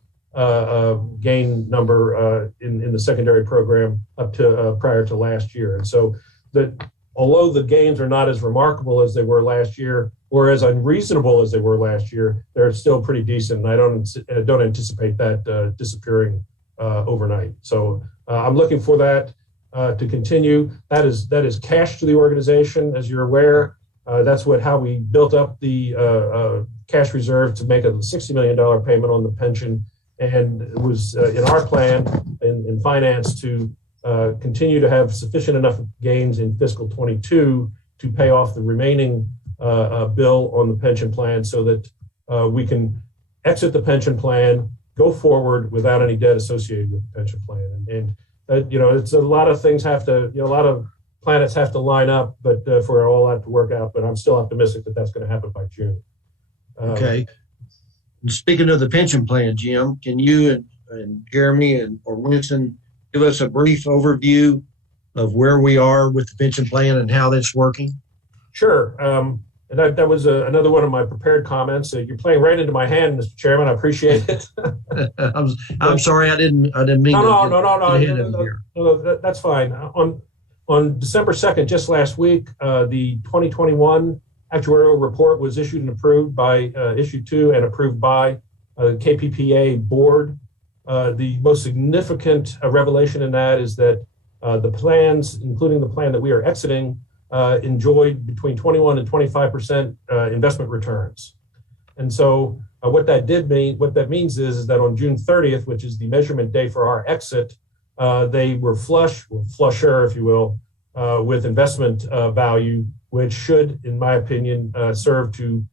gain number in the secondary program up to prior to last year. And so although the gains are not as remarkable as they were last year, or as unreasonable as they were last year, they're still pretty decent. And I don't anticipate that disappearing overnight. So I'm looking for that to continue. That is cash to the organization, as you're aware. That's how we built up the cash reserve to make a $60 million payment on the pension. And it was in our plan in finance to continue to have sufficient enough gains in fiscal 22 to pay off the remaining bill on the pension plan so that we can exit the pension plan, go forward without any debt associated with the pension plan. And it's a lot of things a lot of planets have to line up, but for all that to work out. But I'm still optimistic that that's going to happen by June. Okay. Speaking of the pension plan, Jim, can you and Jeremy or Winston give us a brief overview of where we are with the pension plan and how that's working? Sure. And that was another one of my prepared comments. You're playing right into my hand, Mr. Chairman. I appreciate it. I'm sorry, I didn't mean No, that's fine. On December 2nd, just last week, the 2021 actuarial report was issued and approved by issued to and approved by the KPPA board. The most significant revelation in that is that the plans, including the plan that we are exiting, enjoyed between 21 and 25% investment returns. And so what that means is that on June 30th, which is the measurement day for our exit, they were flusher, if you will, with investment value, which should, in my opinion, serve to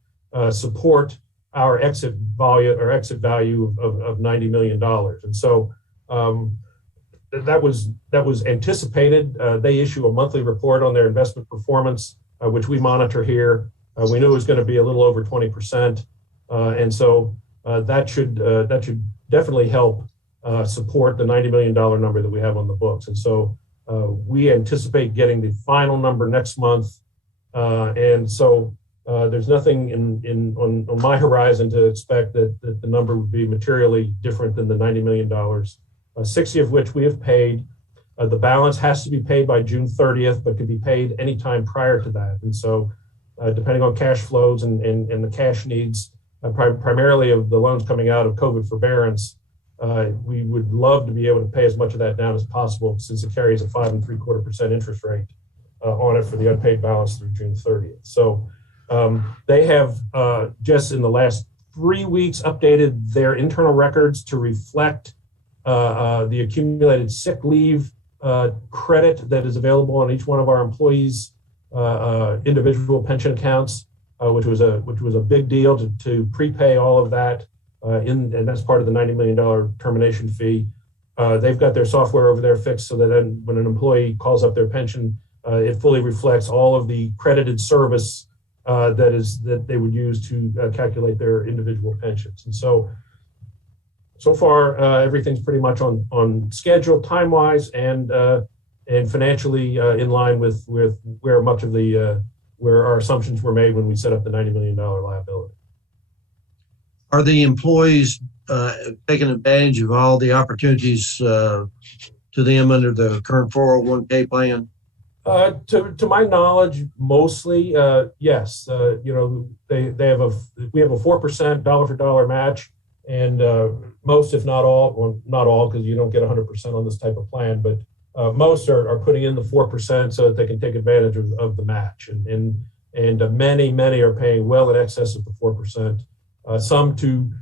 support our exit value of $90 million. And so that was anticipated. They issue a monthly report on their investment performance, which we monitor here. We knew it was going to be a little over 20%, and so that should definitely help support the $90 million number that we have on the books. And so we anticipate getting the final number next month, and so there's nothing on my horizon to expect that the number would be materially different than the $90 million. 60 of which we have paid. The balance has to be paid by June 30th, but can be paid anytime prior to that. And so depending on cash flows and the cash needs, primarily of the loans coming out of COVID forbearance, we would love to be able to pay as much of that down as possible, since it carries a 5.75% interest rate on it for the unpaid balance through June 30th. So they have just in the last 3 weeks updated their internal records to reflect the accumulated sick leave credit that is available on each one of our employees' individual pension accounts, which was a big deal to prepay all of that, and that's part of the $90 million termination fee. They've got their software over there fixed so that then when an employee calls up their pension, it fully reflects all of the credited service that they would use to calculate their individual pensions. And so far, everything's pretty much on schedule, time-wise, and financially in line with where much of where our assumptions were made when we set up the $90 million liability. Are the employees taking advantage of all the opportunities to them under the current 401k plan? To my knowledge, mostly, yes. We have a 4% dollar for dollar match. And most, if not all, well, not all, because you don't get 100% on this type of plan, but most are putting in the 4% so that they can take advantage of the match. And many are paying well in excess of the 4%. Some to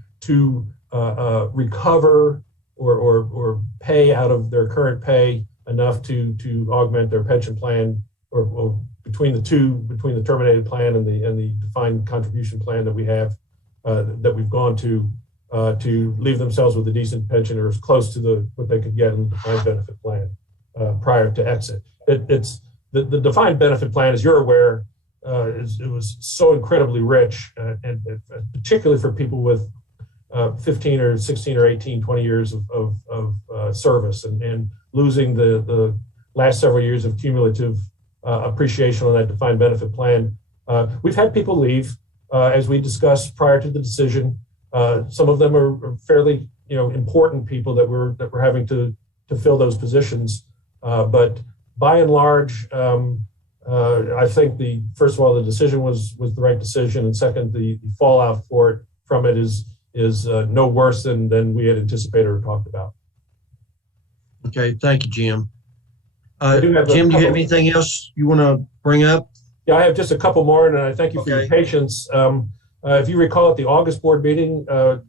recover or pay out of their current pay enough to augment their pension plan, or between the terminated plan and the defined contribution plan that we have that we've gone to leave themselves with a decent pension or as close to what they could get in the defined benefit plan prior to exit. It's the defined benefit plan, as you're aware, it was so incredibly rich, and particularly for people with 15 or 16 or 18, 20 years of service, and losing the last several years of cumulative appreciation on that defined benefit plan. We've had people leave, as we discussed prior to the decision. Some of them are fairly, important people that we're having to fill those positions. But by and large, I think first of all, the decision was the right decision, and second, the fallout from it is no worse than we had anticipated or talked about. Okay, thank you, Jim. Jim, do you have anything else you want to bring up? Yeah, I have just a couple more, and I thank you for your patience. If you recall, at the August board meeting, the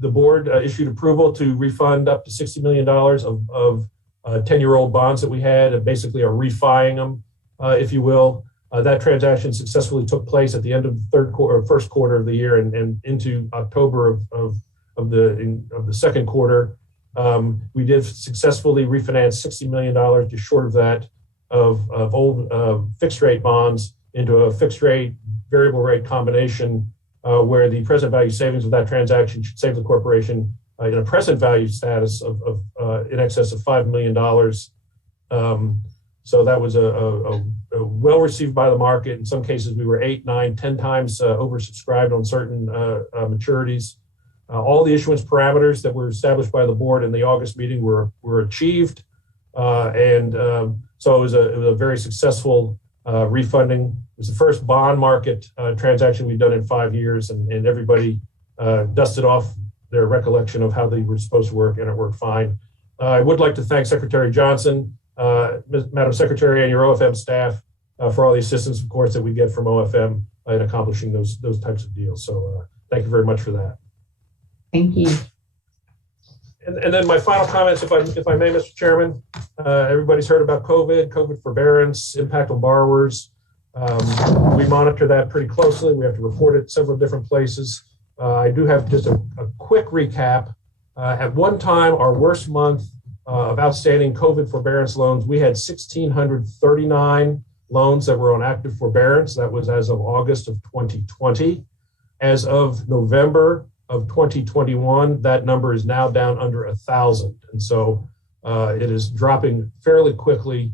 board issued approval to refund up to $60 million of 10-year-old bonds that we had, and basically are refi-ing them, if you will. That transaction successfully took place at the end of the first quarter of the year and into October of the second quarter. We did successfully refinance $60 million, just short of that, of old fixed rate bonds into a fixed rate, variable rate combination, where the present value savings of that transaction should save the corporation in a present value status of in excess of $5 million. So that was a well received by the market. In some cases, we were 8, 9, 10 times oversubscribed on certain maturities. All the issuance parameters that were established by the board in the August meeting were achieved. So it was a very successful refunding. It was the first bond market transaction we've done in 5 years, and everybody dusted off their recollection of how they were supposed to work, and it worked fine. I would like to thank Secretary Johnson, Madam Secretary, and your OFM staff for all the assistance, of course, that we get from OFM in accomplishing those types of deals. So thank you very much for that. Thank you. And then my final comments, if I may, Mr. Chairman. Everybody's heard about COVID forbearance, impact on borrowers. We monitor that pretty closely. We have to report it several different places. I do have just a quick recap. At one time, our worst month of outstanding COVID forbearance loans, we had 1,639 loans that were on active forbearance. That was as of August of 2020. As of November of 2021, that number is now down under 1,000. And so it is dropping fairly quickly.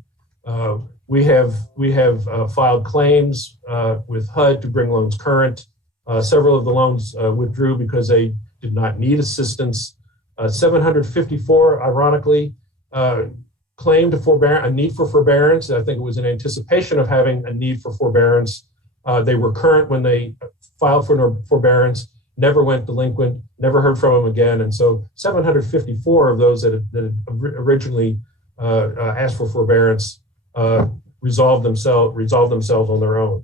We have filed claims with HUD to bring loans current. Several of the loans withdrew because they did not need assistance. 754, ironically, claimed a need for forbearance. I think it was in anticipation of having a need for forbearance. They were current when they filed for forbearance, never went delinquent, never heard from them again. And so 754 of those that had originally asked for forbearance resolved themselves on their own.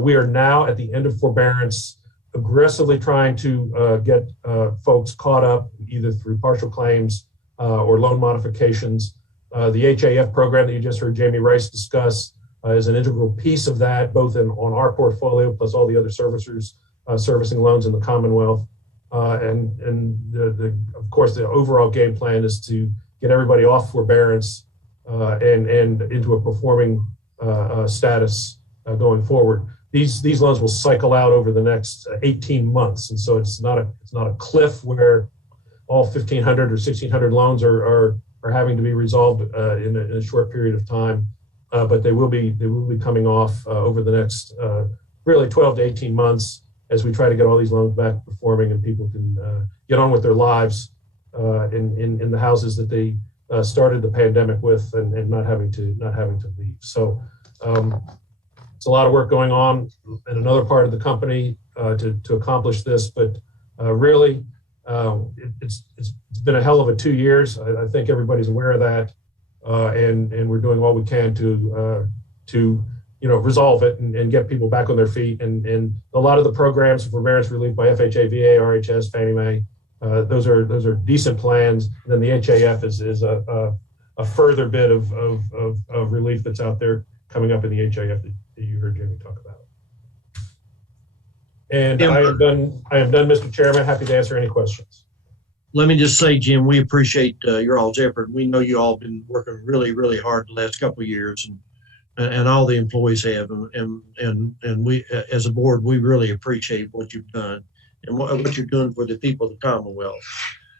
We are now at the end of forbearance, aggressively trying to get folks caught up either through partial claims or loan modifications. The HAF program that you just heard Jamie Rice discuss is an integral piece of that, both on our portfolio plus all the other servicers servicing loans in the Commonwealth. And of course, the overall game plan is to get everybody off forbearance and into a performing status going forward. These loans will cycle out over the next 18 months, and so it's not a cliff where all 1,500 or 1,600 loans are having to be resolved in a short period of time, but they will be coming off over the next really 12 to 18 months as we try to get all these loans back performing and people can get on with their lives in the houses that they started the pandemic with and not having to leave. So. It's a lot of work going on in another part of the company to accomplish this, but really it's been a hell of a 2 years. I think everybody's aware of that, and we're doing all we can to resolve it and get people back on their feet. And a lot of the programs for forbearance relief by FHA, VA, RHS, Fannie Mae, those are decent plans. And then the HAF is a further bit of relief that's out there coming up in the HAF that you heard Jamie talk about. And I am done, Mr. Chairman. Happy to answer any questions. Let me just say, Jim, we appreciate your all's effort. We know you all been working really, really hard the last couple of years, and all the employees have, and we, as a board, we really appreciate what you've done and what you're doing for the people of the Commonwealth.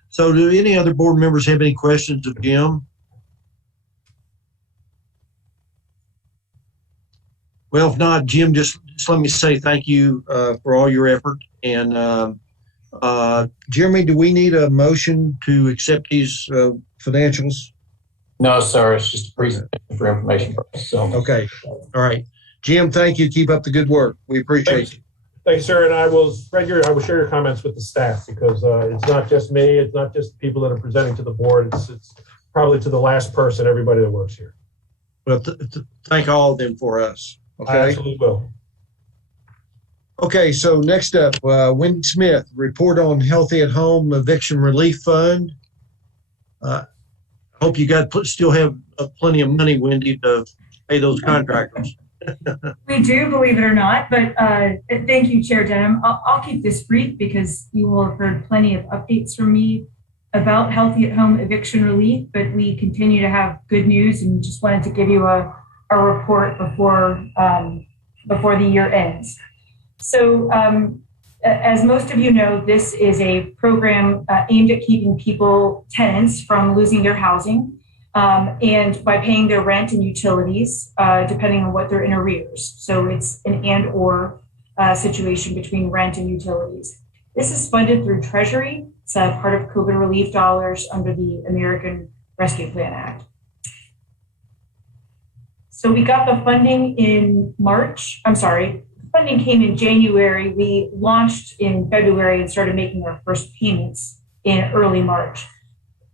So, do any other board members have any questions of Jim? Well, if not, Jim, just let me say thank you for all your effort. And Jeremy, do we need a motion to accept these financials? No, sir. It's just a presentation for information purposes. So. Okay. All right. Jim, thank you. Keep up the good work. We appreciate you. Thanks, sir. And I will share your comments with the staff because it's not just me. It's not just people that are presenting to the board. It's probably to the last person, everybody that works here. Well, thank all of them for us. Okay. I absolutely will. Okay, so next up, Wendy Smith, report on Healthy at Home Eviction Relief Fund. I hope you still have plenty of money, Wendy, to pay those contractors. We do, believe it or not, but thank you, Chair Denham. I'll keep this brief because you will have heard plenty of updates from me about Healthy at Home eviction relief, but we continue to have good news and just wanted to give you a report before the year ends. So as most of you know, this is a program aimed at keeping tenants from losing their housing. and by paying their rent and utilities, depending on what they're in arrears. So it's an and or situation between rent and utilities. This is funded through Treasury. It's a part of COVID relief dollars under the American Rescue Plan Act. So we got the funding in March. Funding came in January. We launched in February and started making our first payments in early March.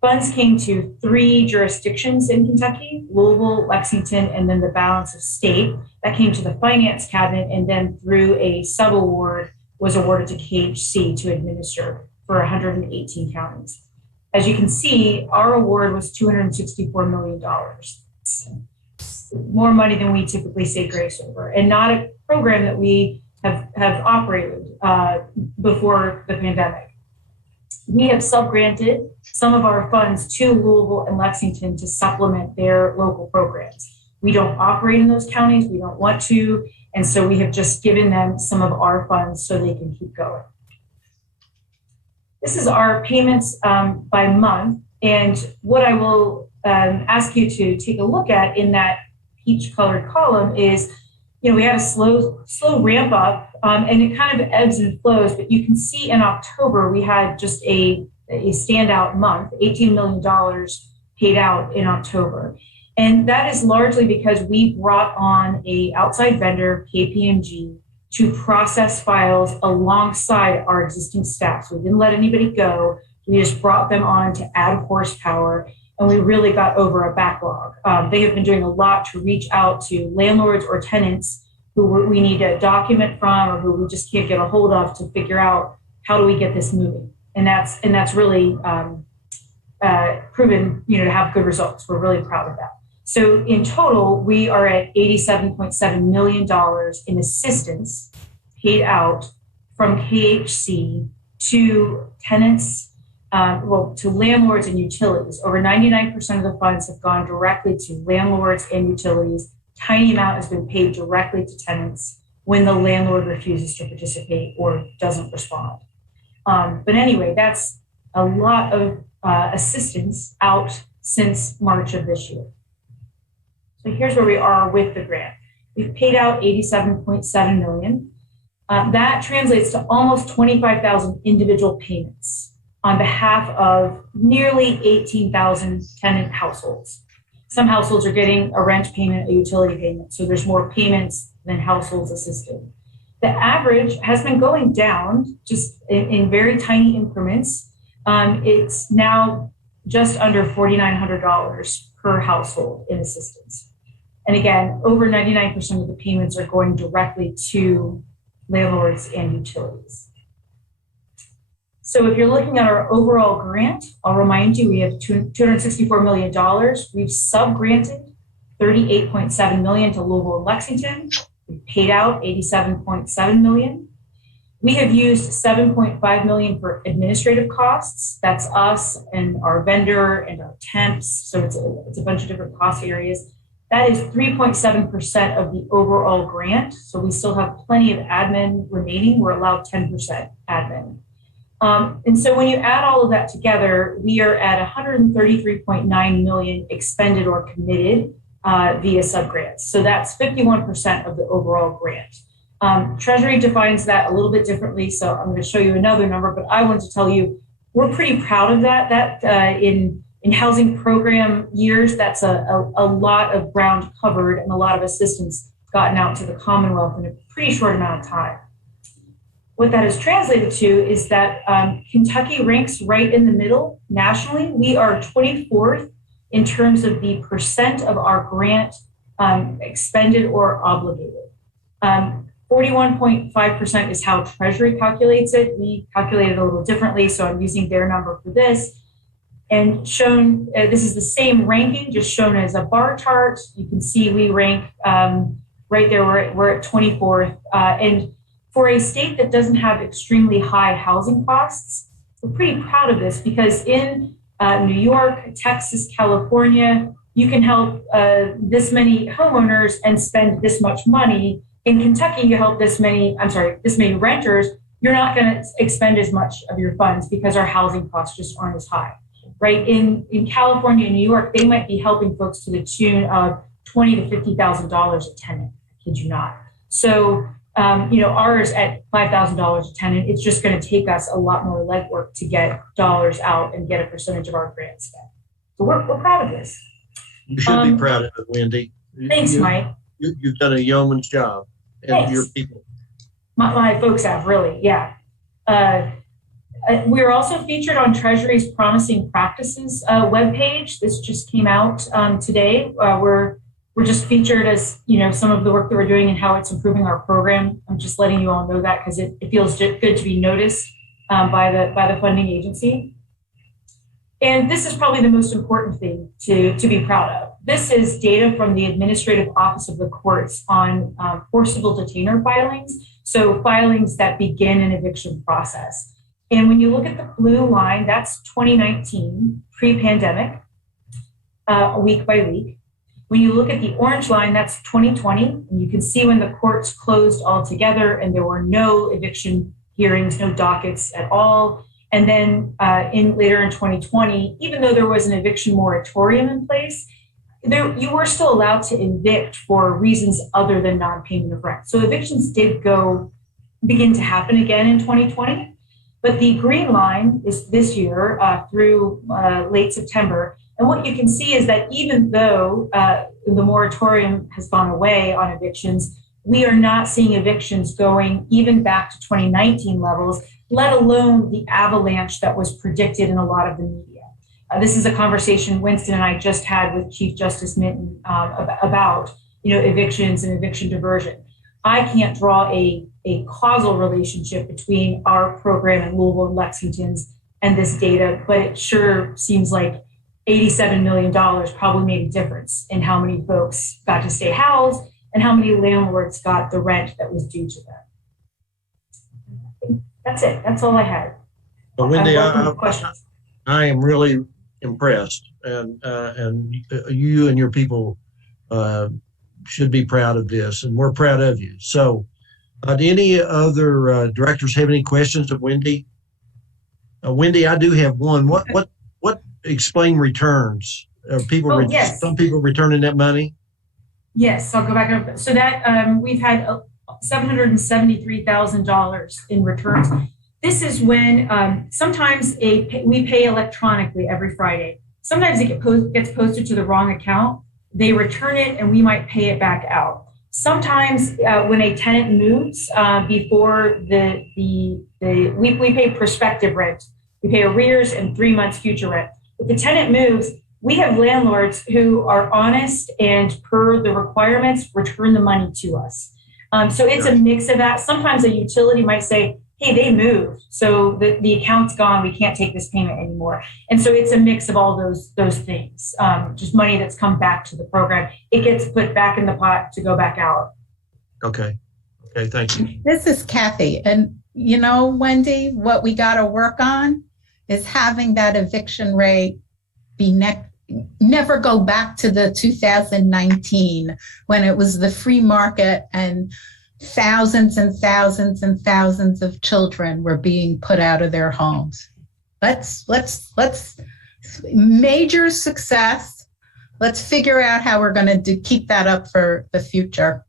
Funds came to 3 jurisdictions in Kentucky: Louisville, Lexington, and then the balance of state. That came to the finance cabinet, and then through a subaward was awarded to KHC to administer for 118 counties. As you can see, our award was $264 million. More money than we typically say grace over, and not a program that we have operated before the pandemic. We have subgranted some of our funds to Louisville and Lexington to supplement their local programs. We don't operate in those counties, we don't want to, and so we have just given them some of our funds so they can keep going. This is our payments by month, and what I will ask you to take a look at in that peach colored column is, we had a slow ramp up, and it kind of ebbs and flows, but you can see in October, we had just a standout month, $18 million paid out in October. And that is largely because we brought on a outside vendor, KPMG, to process files alongside our existing staff. So we didn't let anybody go. We just brought them on to add horsepower, and we really got over a backlog. They have been doing a lot to reach out to landlords or tenants who we need a document from, or who we just can't get a hold of, to figure out how do we get this moving. And that's really proven, to have good results. We're really proud of that. So in total, we are at $87.7 million in assistance paid out from KHC to tenants, to landlords and utilities. Over 99% of the funds have gone directly to landlords and utilities. Tiny amount has been paid directly to tenants when the landlord refuses to participate or doesn't respond. But anyway, that's a lot of assistance out since March of this year. So here's where we are with the grant. We've paid out $87.7 million. That translates to almost 25,000 individual payments on behalf of nearly 18,000 tenant households. Some households are getting a rent payment, a utility payment, so there's more payments than households assisted. The average has been going down just in very tiny increments. It's now just under $4,900 per household in assistance. And again, over 99% of the payments are going directly to landlords and utilities. So if you're looking at our overall grant, I'll remind you, we have $264 million. We've sub-granted $38.7 million to Louisville and Lexington. We've paid out $87.7 million. We have used $7.5 million for administrative costs. That's us and our vendor and our temps. So it's a bunch of different cost areas. That is 3.7% of the overall grant. So we still have plenty of admin remaining. We're allowed 10% admin. And so when you add all of that together, we are at $133.9 million expended or committed via subgrants. So that's 51% of the overall grant. Treasury defines that a little bit differently, so I'm going to show you another number, but I wanted to tell you we're pretty proud of that. In housing program years, that's a lot of ground covered and a lot of assistance gotten out to the Commonwealth in a pretty short amount of time. What that is translated to is that Kentucky ranks right in the middle nationally. We are 24th in terms of the percent of our grant expended or obligated. 41.5% is how Treasury calculates it. We calculate it a little differently, so I'm using their number for this. And shown, this is the same ranking, just shown as a bar chart. You can see we rank right there, we're at 24th. And for a state that doesn't have extremely high housing costs, we're pretty proud of this because in New York, Texas, California, you can help this many homeowners and spend this much money. In Kentucky, you help this many renters, you're not going to expend as much of your funds because our housing costs just aren't as high. right? In California and New York, they might be helping folks to the tune of $20,000 to $50,000 a tenant. I kid you not. So, ours at $5,000 a tenant, it's just going to take us a lot more legwork to get dollars out and get a percentage of our grant spent. So we're proud of this. You should be proud of it, Wendy. Thanks, Mike. You've done a yeoman's job, and Thanks. your people. My folks have, really, yeah. We're also featured on Treasury's Promising Practices webpage. This just came out today. We're just featured as, some of the work that we're doing and how it's improving our program. I'm just letting you all know that because it feels good to be noticed by the funding agency. And this is probably the most important thing to be proud of. This is data from the Administrative Office of the Courts on forcible detainer filings, so filings that begin an eviction process. And when you look at the blue line, that's 2019, pre-pandemic, week by week. When you look at the orange line, that's 2020, and you can see when the courts closed altogether and there were no eviction hearings, no dockets at all. And then later in 2020, even though there was an eviction moratorium in place, you were still allowed to evict for reasons other than non-payment of rent. So evictions did begin to happen again in 2020. But the green line is this year through late September. And what you can see is that even though the moratorium has gone away on evictions, we are not seeing evictions going even back to 2019 levels, let alone the avalanche that was predicted in a lot of the media. This is a conversation Winston and I just had with Chief Justice Minton about evictions and eviction diversion. I can't draw a causal relationship between our program in Louisville and Lexington's and this data, but it sure seems like $87 million probably made a difference in how many folks got to stay housed and how many landlords got the rent that was due to them. That's it. That's all I had. But Wendy, questions. I am really impressed, and you and your people should be proud of this, and we're proud of you. So, do any other directors have any questions of Wendy? Wendy, I do have one. What explain returns? People, yes. Some people returning that money. Yes, I'll go back up. So that we've had $773,000 in returns. This is when sometimes we pay electronically every Friday. Sometimes it gets posted to the wrong account. They return it and we might pay it back out. Sometimes when a tenant moves before we pay prospective rent. We pay arrears and 3 months future rent. If the tenant moves, we have landlords who are honest and per the requirements return the money to us. So it's a mix of that. Sometimes a utility might say, hey, they moved, so the account's gone, we can't take this payment anymore. And so it's a mix of all those things, just money that's come back to the program. It gets put back in the pot to go back out. Okay, thank you. This is Kathy. And Wendy, what we got to work on is having that eviction rate be never go back to the 2019 when it was the free market and thousands and thousands and thousands of children were being put out of their homes. Let's major success. Let's figure out how we're going to keep that up for the future.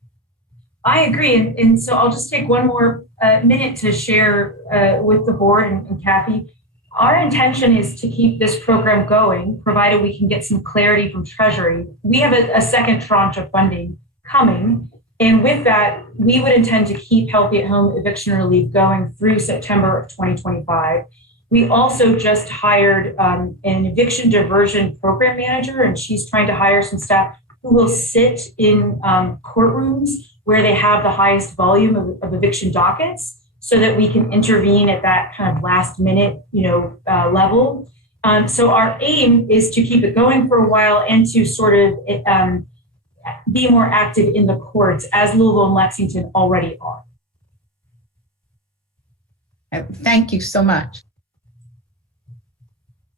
I agree. And so I'll just take one more minute to share with the board and Kathy. Our intention is to keep this program going, provided we can get some clarity from Treasury. We have a second tranche of funding coming. And with that, we would intend to keep Healthy at Home eviction relief going through September of 2025. We also just hired an eviction diversion program manager, and she's trying to hire some staff who will sit in courtrooms where they have the highest volume of eviction dockets so that we can intervene at that kind of last minute, level. So our aim is to keep it going for a while and to sort of be more active in the courts as Louisville and Lexington already are. Thank you so much.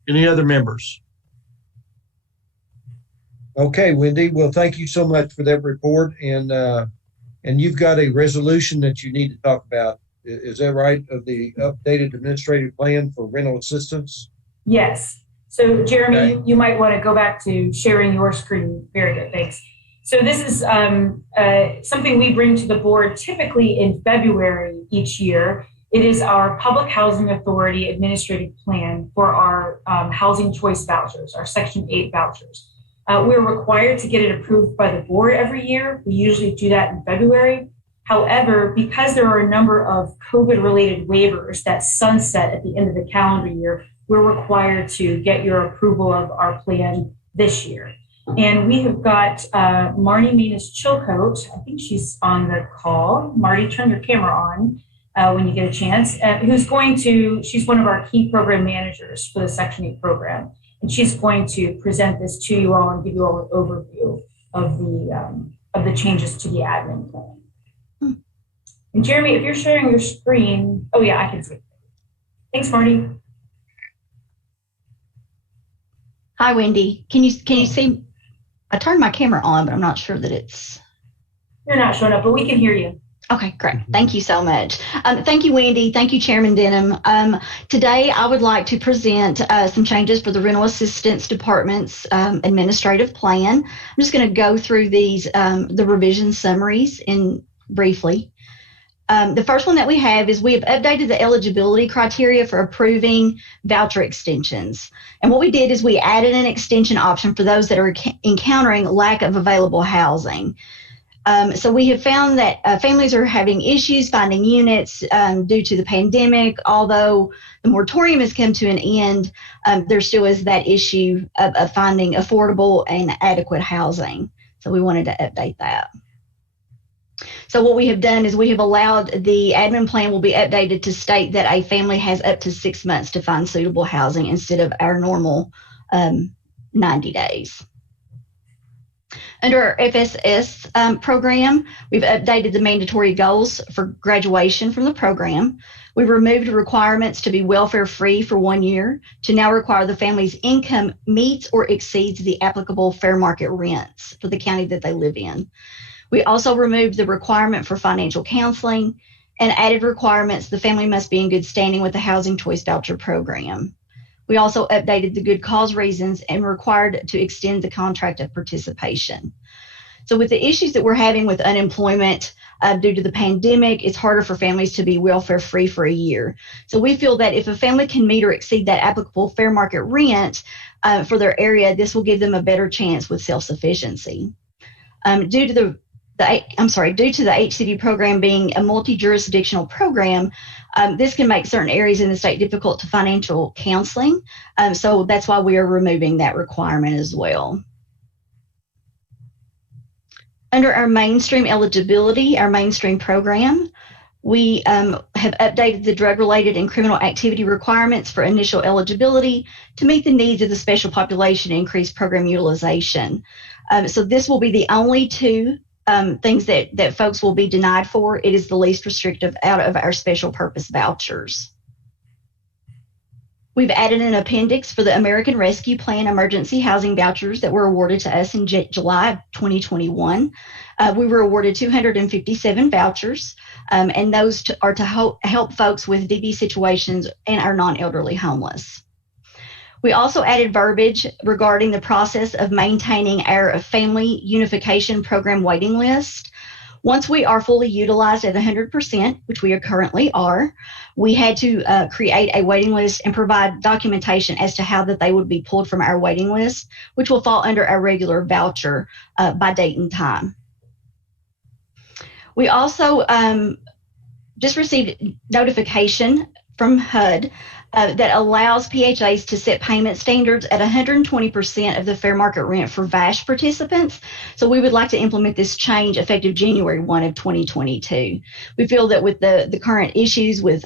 Any other members? Okay, Wendy. Well, thank you so much for that report. And you've got a resolution that you need to talk about. Is that right? Of the updated administrative plan for rental assistance? Yes. So Jeremy, you might want to go back to sharing your screen. Very good, thanks. So this is something we bring to the board typically in February each year. It is our Public Housing Authority Administrative Plan for our housing choice vouchers, our Section 8 vouchers. We're required to get it approved by the board every year. We usually do that in February. However, because there are a number of COVID-related waivers that sunset at the end of the calendar year, we're required to get your approval of our plan this year. And we have got Marnie Menas-Chilcote. I think she's on the call. Marty, turn your camera on when you get a chance. She's one of our key program managers for the Section 8 program. And she's going to present this to you all and give you all an overview of the changes to the admin plan. And Jeremy, if you're sharing your screen, oh yeah, I can see. Thanks, Marty. Hi, Wendy. Can you see? I turned my camera on, but I'm not sure that it's. You're not showing up, but we can hear you. Okay, great. Thank you so much. Thank you, Wendy. Thank you, Chairman Denham. Today, I would like to present some changes for the Rental Assistance Department's administrative plan. I'm just going to go through these, the revision summaries briefly. The first one that we have is we have updated the eligibility criteria for approving voucher extensions. And what we did is we added an extension option for those that are encountering lack of available housing. So we have found that families are having issues finding units due to the pandemic. Although the moratorium has come to an end, there still is that issue of finding affordable and adequate housing. So we wanted to update that. So what we have done is we have allowed the admin plan will be updated to state that a family has up to 6 months to find suitable housing instead of our normal 90 days. Under our FSS program, we've updated the mandatory goals for graduation from the program. We've removed requirements to be welfare free for 1 year to now require the family's income meets or exceeds the applicable fair market rents for the county that they live in. We also removed the requirement for financial counseling and added requirements the family must be in good standing with the Housing Choice Voucher program. We also updated the good cause reasons and required to extend the contract of participation. So with the issues that we're having with unemployment due to the pandemic, it's harder for families to be welfare free for a year. So we feel that if a family can meet or exceed that applicable fair market rent for their area, this will give them a better chance with self-sufficiency. Due to the HCV program being a multi-jurisdictional program, this can make certain areas in the state difficult to financial counseling. So that's why we are removing that requirement as well. Under our mainstream eligibility, our mainstream program, we have updated the drug-related and criminal activity requirements for initial eligibility to meet the needs of the special population and increase program utilization. So this will be the only two things that folks will be denied for. It is the least restrictive out of our special purpose vouchers. We've added an appendix for the American Rescue Plan emergency housing vouchers that were awarded to us in July of 2021. We were awarded 257 vouchers, and those are to help folks with DV situations and our non-elderly homeless. We also added verbiage regarding the process of maintaining our family unification program waiting list. Once we are fully utilized at 100%, which we currently are, we had to create a waiting list and provide documentation as to how that they would be pulled from our waiting list, which will fall under our regular voucher by date and time. We also just received notification from HUD that allows PHAs to set payment standards at 120% of the fair market rent for VASH participants. So we would like to implement this change effective January 1 of 2022. We feel that with the current issues with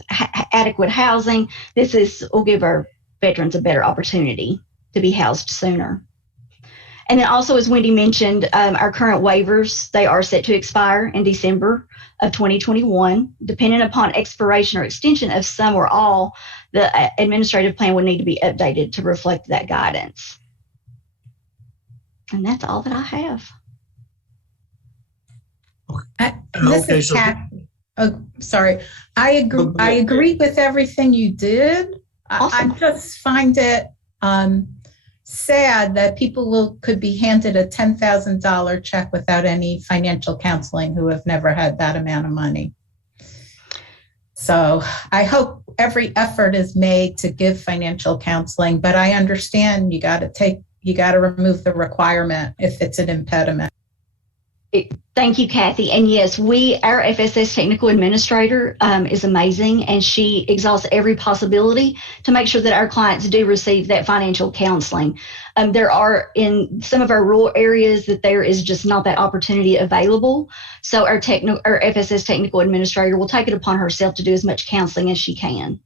adequate housing, will give our veterans a better opportunity to be housed sooner. And then also, as Wendy mentioned, our current waivers, they are set to expire in December of 2021. Depending upon expiration or extension of some or all, the administrative plan would need to be updated to reflect that guidance. And that's all that I have. Mrs. Cat, sorry. I agree with everything you did. Awesome. I just find it sad that people could be handed a $10,000 check without any financial counseling who have never had that amount of money. So I hope every effort is made to give financial counseling, but I understand you got to remove the requirement if it's an impediment. Thank you, Kathy. And yes, our FSS technical administrator is amazing, and she exhausts every possibility to make sure that our clients do receive that financial counseling. There are in some of our rural areas that there is just not that opportunity available. So our FSS technical administrator will take it upon herself to do as much counseling as she can.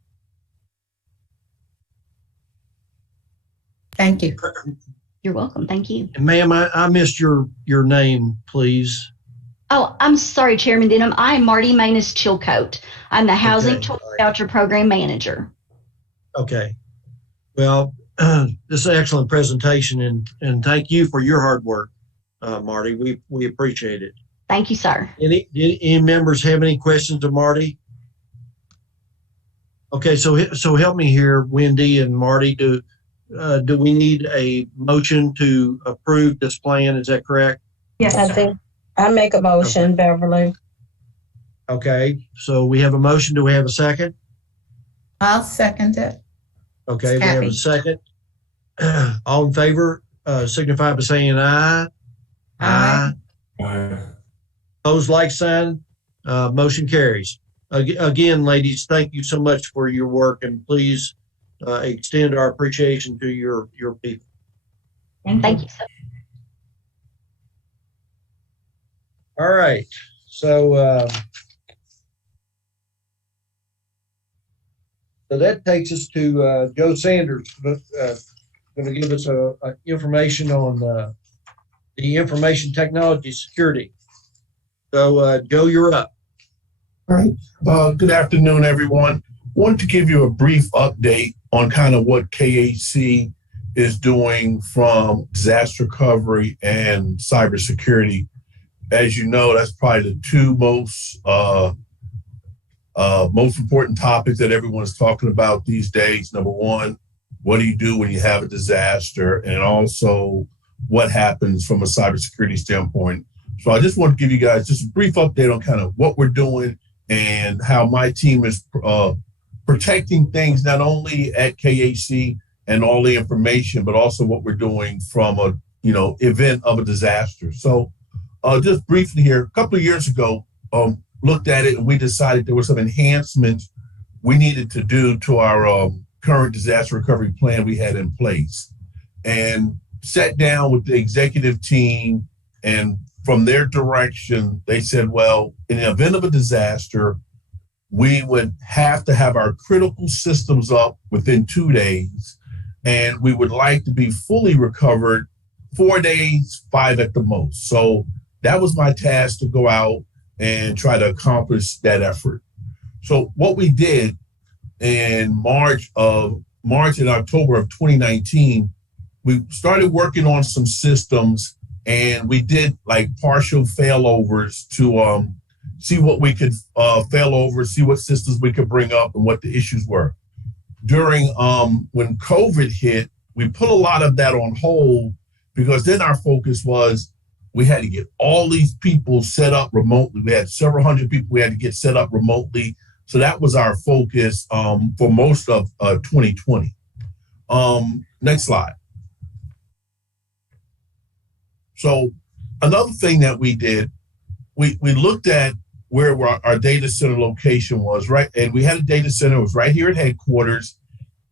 Thank you. You're welcome. Thank you. Ma'am, I missed your name, please. Oh, I'm sorry, Chairman Denham. I am Marty Manus-Chilcote. I'm the Housing Choice Voucher Program Manager. Okay. Well, this is an excellent presentation, and thank you for your hard work, Marty. We appreciate it. Thank you, sir. Any members have any questions of Marty? Okay, so help me here, Wendy and Marty. Do we need a motion to approve this plan? Is that correct? Yes, I think I make a motion, Beverly. Okay, so we have a motion. Do we have a second? I'll second it. Okay, we have a second. All in favor, signify by saying aye. Aye. Aye. Opposed, like sign. Motion carries. Again, ladies, thank you so much for your work, and please extend our appreciation to your people. Thank you, sir. All right. So that takes us to Joe Sanders, going to give us information on the information technology security. So Joe, you're up. All right. Good afternoon, everyone. Wanted to give you a brief update on kind of what KHC is doing from disaster recovery and cybersecurity. As you know, that's probably the two most important topics that everyone's talking about these days. Number one, what do you do when you have a disaster? And also what happens from a cybersecurity standpoint. So I just want to give you guys just a brief update on kind of what we're doing and how my team is protecting things not only at KHC and all the information, but also what we're doing from a event of a disaster. So just briefly here, a couple of years ago, looked at it and we decided there were some enhancements we needed to do to our current disaster recovery plan we had in place, and sat down with the executive team, and from their direction, they said, well, in the event of a disaster, we would have to have our critical systems up within 2 days, and we would like to be fully recovered 4 days, 5 at the most. So that was my task, to go out and try to accomplish that effort. So what we did in March and October of 2019, we started working on some systems, and we did like partial failovers to see what we could fail over, see what systems we could bring up and what the issues were. During when COVID hit, we put a lot of that on hold, because then our focus was we had to get all these people set up remotely. We had several hundred people we had to get set up remotely. So that was our focus for most of 2020. Next slide. So another thing that we did, we looked at where our data center location was, right? And we had a data center, it was right here at headquarters,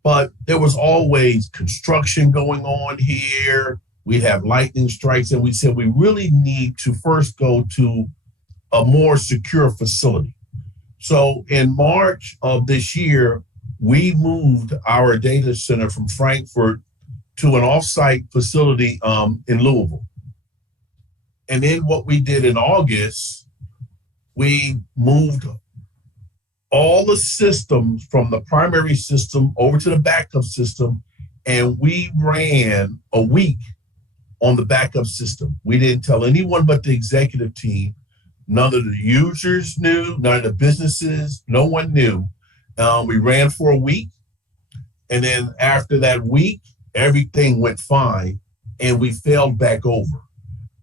but there was always construction going on here. We'd have lightning strikes, and we said we really need to first go to a more secure facility. So in March of this year, we moved our data center from Frankfurt to an off-site facility in Louisville. And then what we did in August, we moved all the systems from the primary system over to the backup system, and we ran a week on the backup system. We didn't tell anyone but the executive team. None of the users knew, none of the businesses, no one knew. We ran for a week. And then after that week, everything went fine, and we failed back over.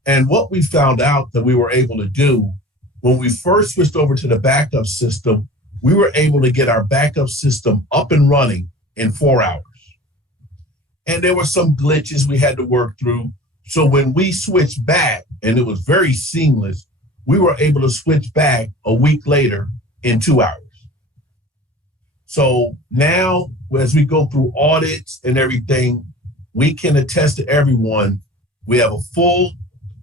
And what we found out that we were able to do when we first switched over to the backup system, we were able to get our backup system up and running in 4 hours. And there were some glitches we had to work through. So when we switched back, and it was very seamless, we were able to switch back a week later in 2 hours. So now, as we go through audits and everything, we can attest to everyone, we have a full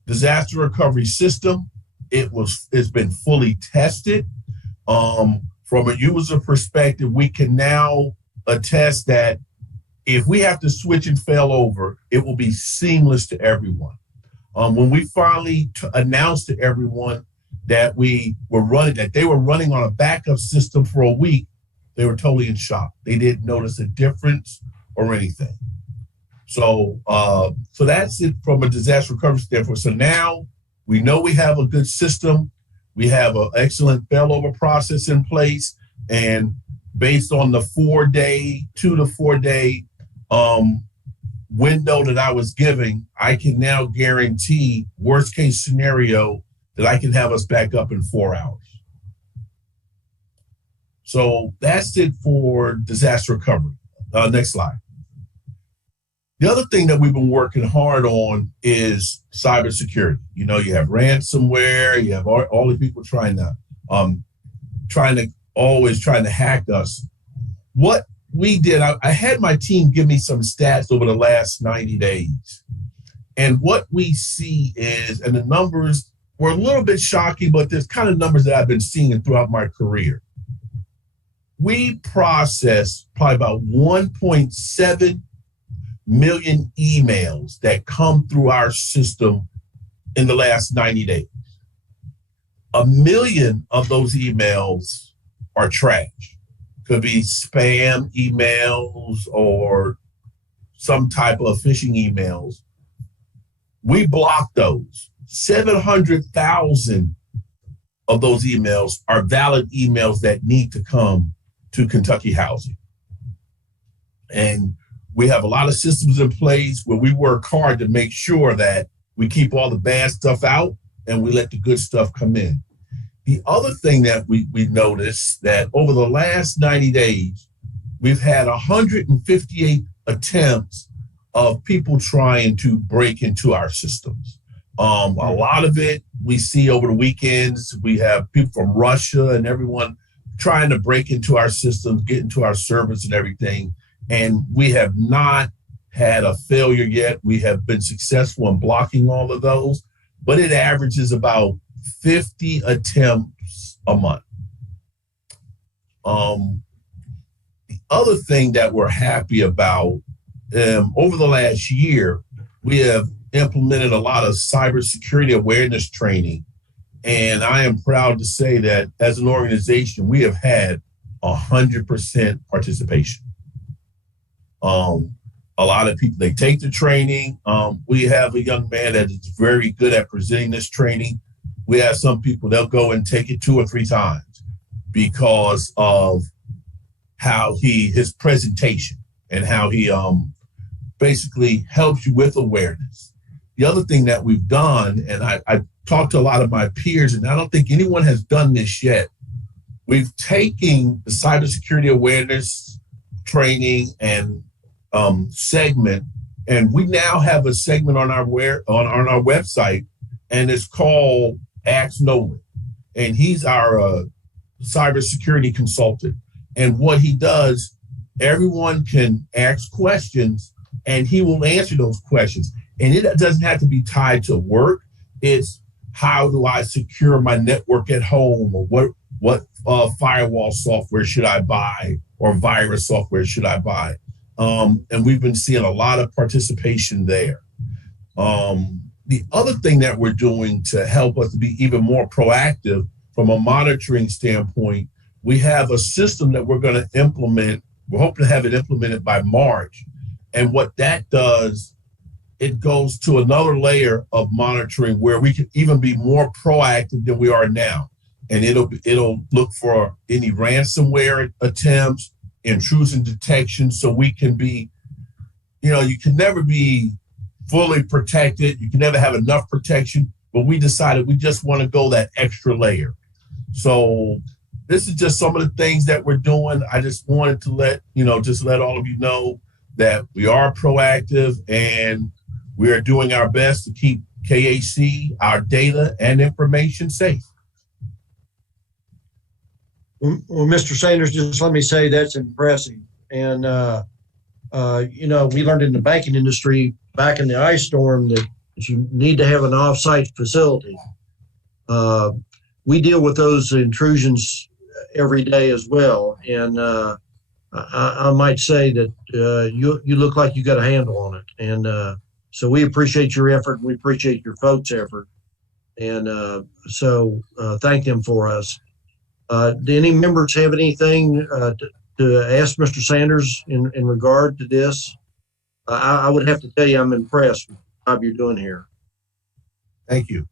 disaster recovery system. It's been fully tested. From a user perspective, we can now attest that if we have to switch and fail over, it will be seamless to everyone. When we finally announced to everyone that they were running on a backup system for a week, they were totally in shock. They didn't notice a difference or anything. So that's it from a disaster recovery standpoint. So now we know we have a good system. We have an excellent failover process in place. And based on the 2 to 4 day window that I was giving, I can now guarantee, worst case scenario, that I can have us back up in 4 hours. So that's it for disaster recovery. Next slide. The other thing that we've been working hard on is cybersecurity. You know, you have ransomware, you have all the people trying to hack us. What we did, I had my team give me some stats over the last 90 days. And what we see is, and the numbers were a little bit shocking, but there's kind of numbers that I've been seeing throughout my career. We process probably about 1.7 million emails that come through our system in the last 90 days. 1 million of those emails are trash. Could be spam emails or some type of phishing emails. We block those. 700,000 of those emails are valid emails that need to come to Kentucky Housing. And we have a lot of systems in place where we work hard to make sure that we keep all the bad stuff out and we let the good stuff come in. The other thing that we noticed that over the last 90 days, we've had 158 attempts of people trying to break into our systems. A lot of it we see over the weekends. We have people from Russia and everyone trying to break into our systems, get into our servers and everything. And we have not had a failure yet. We have been successful in blocking all of those, but it averages about 50 attempts a month. The other thing that we're happy about, over the last year, we have implemented a lot of cybersecurity awareness training. And I am proud to say that as an organization, we have had 100% participation. A lot of people, they take the training. We have a young man that is very good at presenting this training. We have some people, they'll go and take it 2 or 3 times because of how his presentation and how he basically helps you with awareness. The other thing that we've done, and I talked to a lot of my peers, and I don't think anyone has done this yet. We've taken the cybersecurity awareness training and segment, and we now have a segment on our website, and it's called Ask Nolan, and he's our cybersecurity consultant. And what he does, everyone can ask questions, and he will answer those questions. And it doesn't have to be tied to work. It's how do I secure my network at home, or what firewall software should I buy, or virus software should I buy? And we've been seeing a lot of participation there. The other thing that we're doing to help us to be even more proactive from a monitoring standpoint, we have a system that we're going to implement. We're hoping to have it implemented by March. And what that does, it goes to another layer of monitoring where we can even be more proactive than we are now. And it'll look for any ransomware attempts, intrusion detection, so we can be, you can never be fully protected. You can never have enough protection, but we decided we just want to go that extra layer. So this is just some of the things that we're doing. I just wanted to let all of you know that we are proactive and we are doing our best to keep KHC, our data and information safe. Well, Mr. Sanders, just let me say that's impressive. And, we learned in the banking industry back in the ice storm that you need to have an off-site facility. We deal with those intrusions every day as well. And I might say that you look like you got a handle on it. And so we appreciate your effort. We appreciate your folks' effort. And so thank them for us. Do any members have anything to ask Mr. Sanders in regard to this? I would have to tell you I'm impressed with the job you're doing here. Thank you.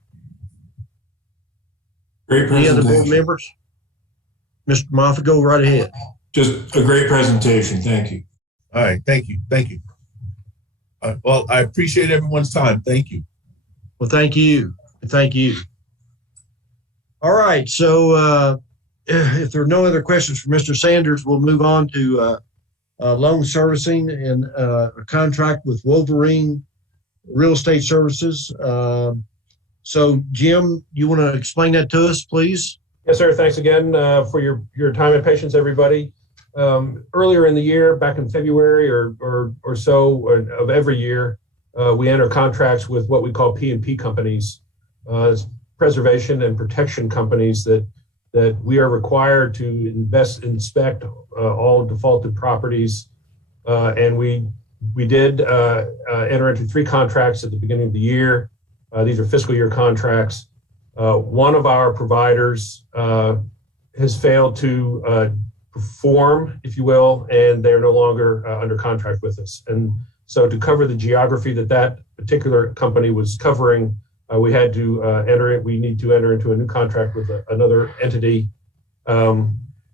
Great Any presentation. other board members? Mr. Moffitt, go right ahead. Just a great presentation. Thank you. All right. Thank you. Thank you. Well, I appreciate everyone's time. Thank you. Well, thank you. Thank you. All right. So if there are no other questions for Mr. Sanders, we'll move on to loan servicing and a contract with Wolverine Real Estate Services. So, Jim, you want to explain that to us, please? Yes, sir. Thanks again for your time and patience, everybody. Earlier in the year, back in February or so of every year, we enter contracts with what we call P&P companies, preservation and protection companies that we are required to inspect all defaulted properties. And we did enter into 3 contracts at the beginning of the year. These are fiscal year contracts. One of our providers has failed to perform, if you will, and they're no longer under contract with us. And so to cover the geography that particular company was covering, we had to enter it. We need to enter into a new contract with another entity.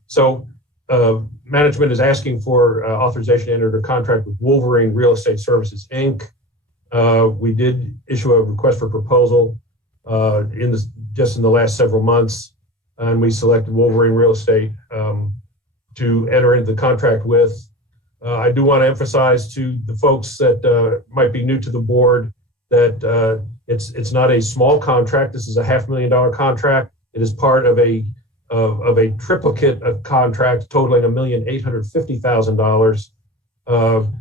So management is asking for authorization to enter a contract with Wolverine Real Estate Services, Inc. We did issue a request for proposal just in the last several months, and we selected Wolverine Real Estate to enter into the contract with. I do want to emphasize to the folks that might be new to the board that it's not a small contract. This is a $500,000 contract. It is part of a triplicate of contracts totaling $1,850,000.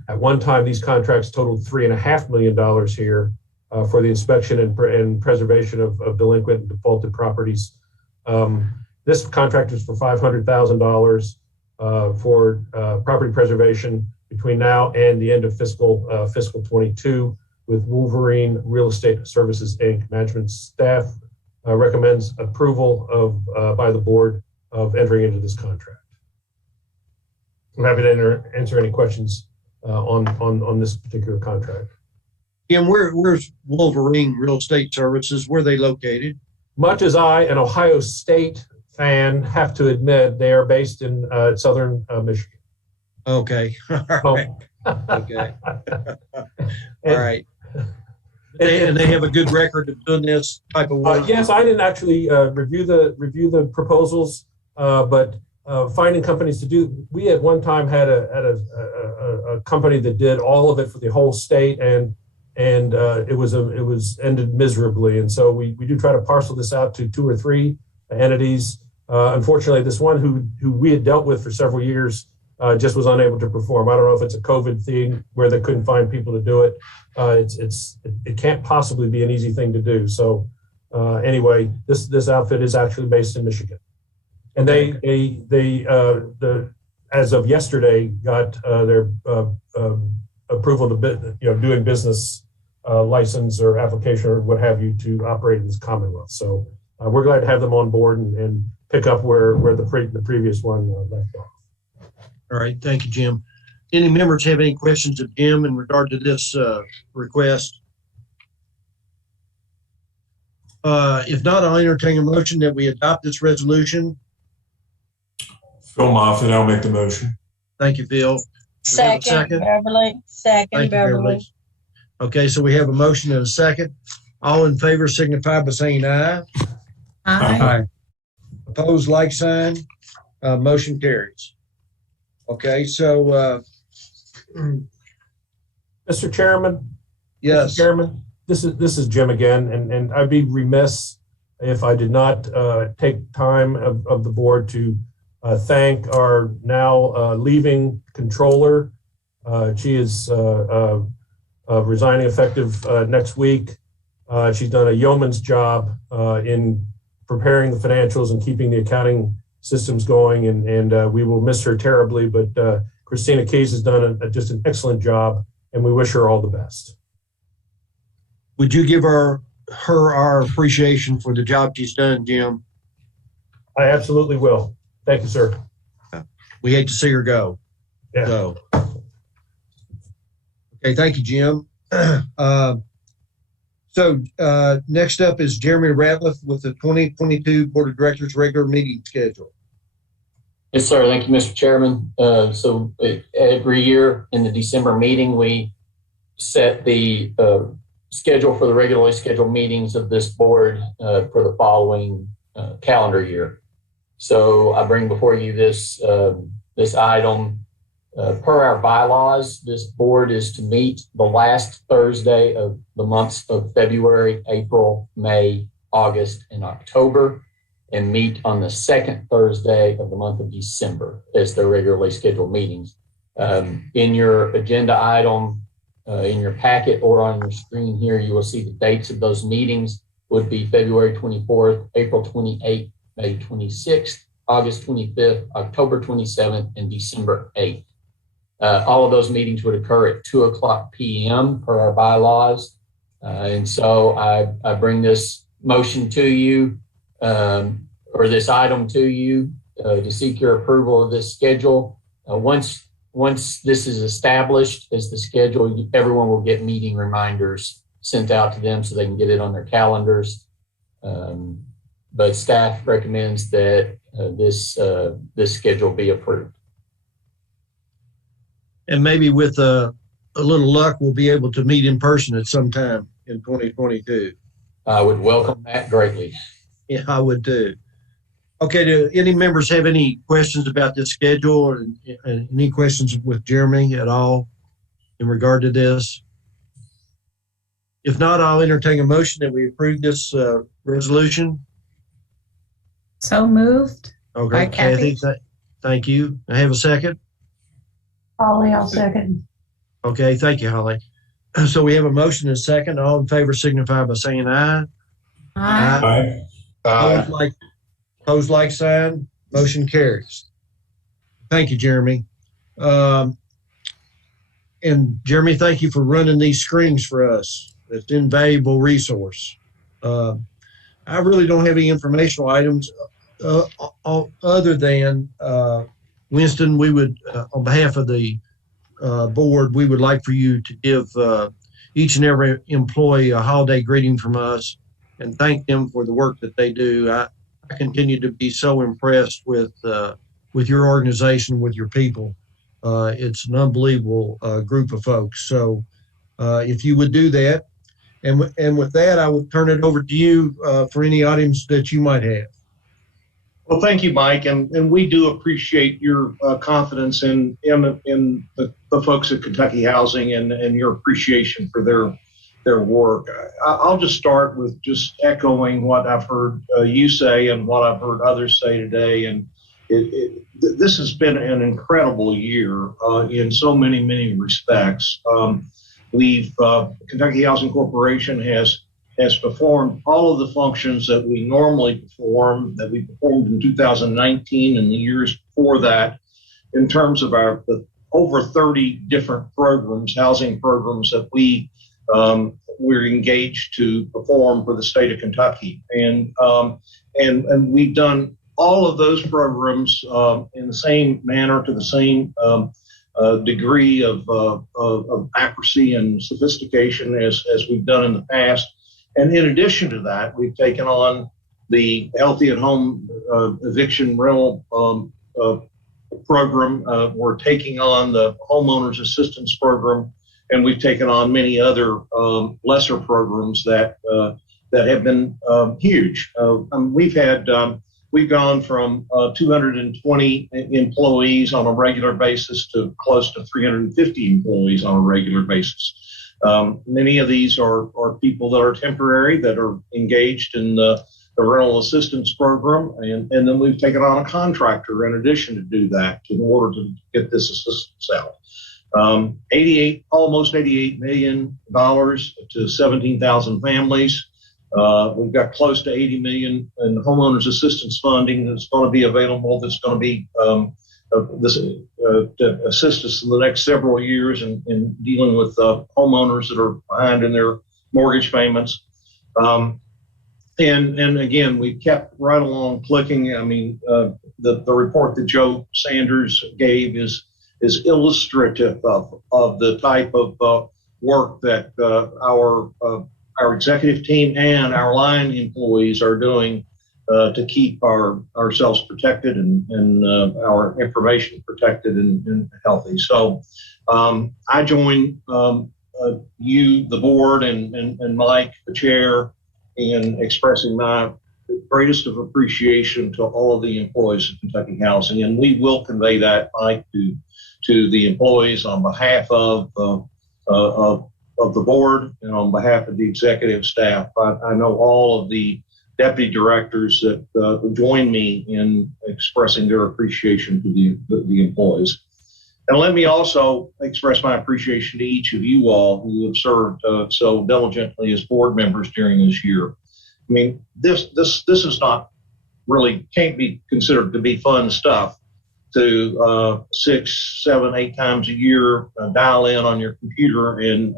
At one time, these contracts totaled $3.5 million here for the inspection and preservation of delinquent and defaulted properties. This contract is for $500,000 for property preservation between now and the end of fiscal 22 with Wolverine Real Estate Services, Inc. Management staff recommends approval by the board of entering into this contract. I'm happy to answer any questions on this particular contract. Jim, where's Wolverine Real Estate Services? Where are they located? Much as I, an Ohio State fan, have to admit, they are based in southern Michigan. Okay. All right. Okay. All right. And they have a good record of doing this type of work? Yes, I didn't actually review the proposals, but finding companies to do. We at one time had a company that did all of it for the whole state, and it was ended miserably. And so we do try to parcel this out to 2 or 3 entities. Unfortunately, this one who we had dealt with for several years just was unable to perform. I don't know if it's a COVID thing where they couldn't find people to do it. It can't possibly be an easy thing to do. So anyway, this outfit is actually based in Michigan, and they as of yesterday got their approval to doing business license or application or what have you to operate in this Commonwealth. So we're glad to have them on board and pick up where the previous one left off. All right, thank you, Jim. Any members have any questions of Jim in regard to this request? If not, I'll entertain a motion that we adopt this resolution. Phil Moffitt, I'll make the motion. Thank you, Phil. Second, Beverly. Second, Thank you, Beverly. Okay, so we have a motion and a second. All in favor signify by saying aye. Aye. Opposed, like sign. Motion carries. Okay, so Mr. Chairman. Yes. Mr. Chairman, this is Jim again, and I'd be remiss if I did not take time of the board to thank our now leaving controller. She is resigning effective next week. She's done a yeoman's job in preparing the financials and keeping the accounting systems going, and we will miss her terribly, but Christina Keys has done just an excellent job, and we wish her all the best. Would you give her our appreciation for the job she's done, Jim? I absolutely will. Thank you, sir. We hate to see her go. Yeah. So, okay, thank you, Jim. Next up is Jeremy Radleth with the 2022 Board of Directors regular meeting schedule. Yes, sir. Thank you, Mr. Chairman. So every year in the December meeting, we set the schedule for the regularly scheduled meetings of this board for the following calendar year. So I bring before you this item. Per our bylaws, this board is to meet the last Thursday of the months of February, April, May, August, and October, and meet on the second Thursday of the month of December as their regularly scheduled meetings. In your agenda item, in your packet or on your screen here, you will see the dates of those meetings would be February 24th, April 28th, May 26th, August 25th, October 27th, and December 8th. All of those meetings would occur at 2:00 p.m. per our bylaws. And so I bring this motion to you, or this item to you, to seek your approval of this schedule. Once this is established as the schedule, everyone will get meeting reminders sent out to them so they can get it on their calendars. But staff recommends that this schedule be approved. And maybe with a little luck, we'll be able to meet in person at some time in 2022. I would welcome that greatly. Yeah, I would too. Okay, do any members have any questions about this schedule or any questions with Jeremy at all in regard to this? If not, I'll entertain a motion that we approve this resolution. So moved. Okay, Kathy, thank you. I have a second. Holly, I'll second. Okay, thank you, Holly. So we have a motion and a second. All in favor signify by saying aye. Aye. Opposed, like sign. Motion carries. Thank you, Jeremy. And Jeremy, thank you for running these screens for us. It's an invaluable resource. I really don't have any informational items other than Winston, we would, on behalf of the board, we would like for you to give each and every employee a holiday greeting from us and thank them for the work that they do. I continue to be so impressed with your organization, with your people. It's an unbelievable group of folks. So if you would do that, and with that, I would turn it over to you for any items that you might have. Well, thank you, Mike, and we do appreciate your confidence in the folks at Kentucky Housing and your appreciation for their work. I'll just start with just echoing what I've heard you say and what I've heard others say today. And this has been an incredible year in so many respects. Kentucky Housing Corporation has performed all of the functions that we normally perform, that we performed in 2019 and the years before that, in terms of the over 30 different programs, housing programs that we're engaged to perform for the state of Kentucky. And we've done all of those programs in the same manner, to the same degree of accuracy and sophistication as we've done in the past. And in addition to that, we've taken on the Healthy at Home eviction rental program. We're taking on the homeowners assistance program, and we've taken on many other lesser programs that have been huge. We've gone from 220 employees on a regular basis to close to 350 employees on a regular basis. Many of these are people that are temporary, that are engaged in the rental assistance program, and then we've taken on a contractor in addition to do that in order to get this assistance out. Almost $88 million to 17,000 families. We've got close to $80 million in homeowners assistance funding that's going to be available. That's going to be to assist us in the next several years in dealing with homeowners that are behind in their mortgage payments. And again, we kept right along clicking. I mean, the report that Joe Sanders gave is illustrative of the type of work that our executive team and our line employees are doing to keep ourselves protected and our information protected and healthy. So I join you, the board, and Mike, the chair, in expressing my greatest of appreciation to all of the employees of Kentucky Housing. And we will convey that, Mike, to the employees on behalf of the board and on behalf of the executive staff. I know all of the deputy directors that join me in expressing their appreciation to the employees. And let me also express my appreciation to each of you all who have served so diligently as board members during this year. I mean, this is not really, can't be considered to be fun stuff to 6, 7, 8 times a year dial in on your computer and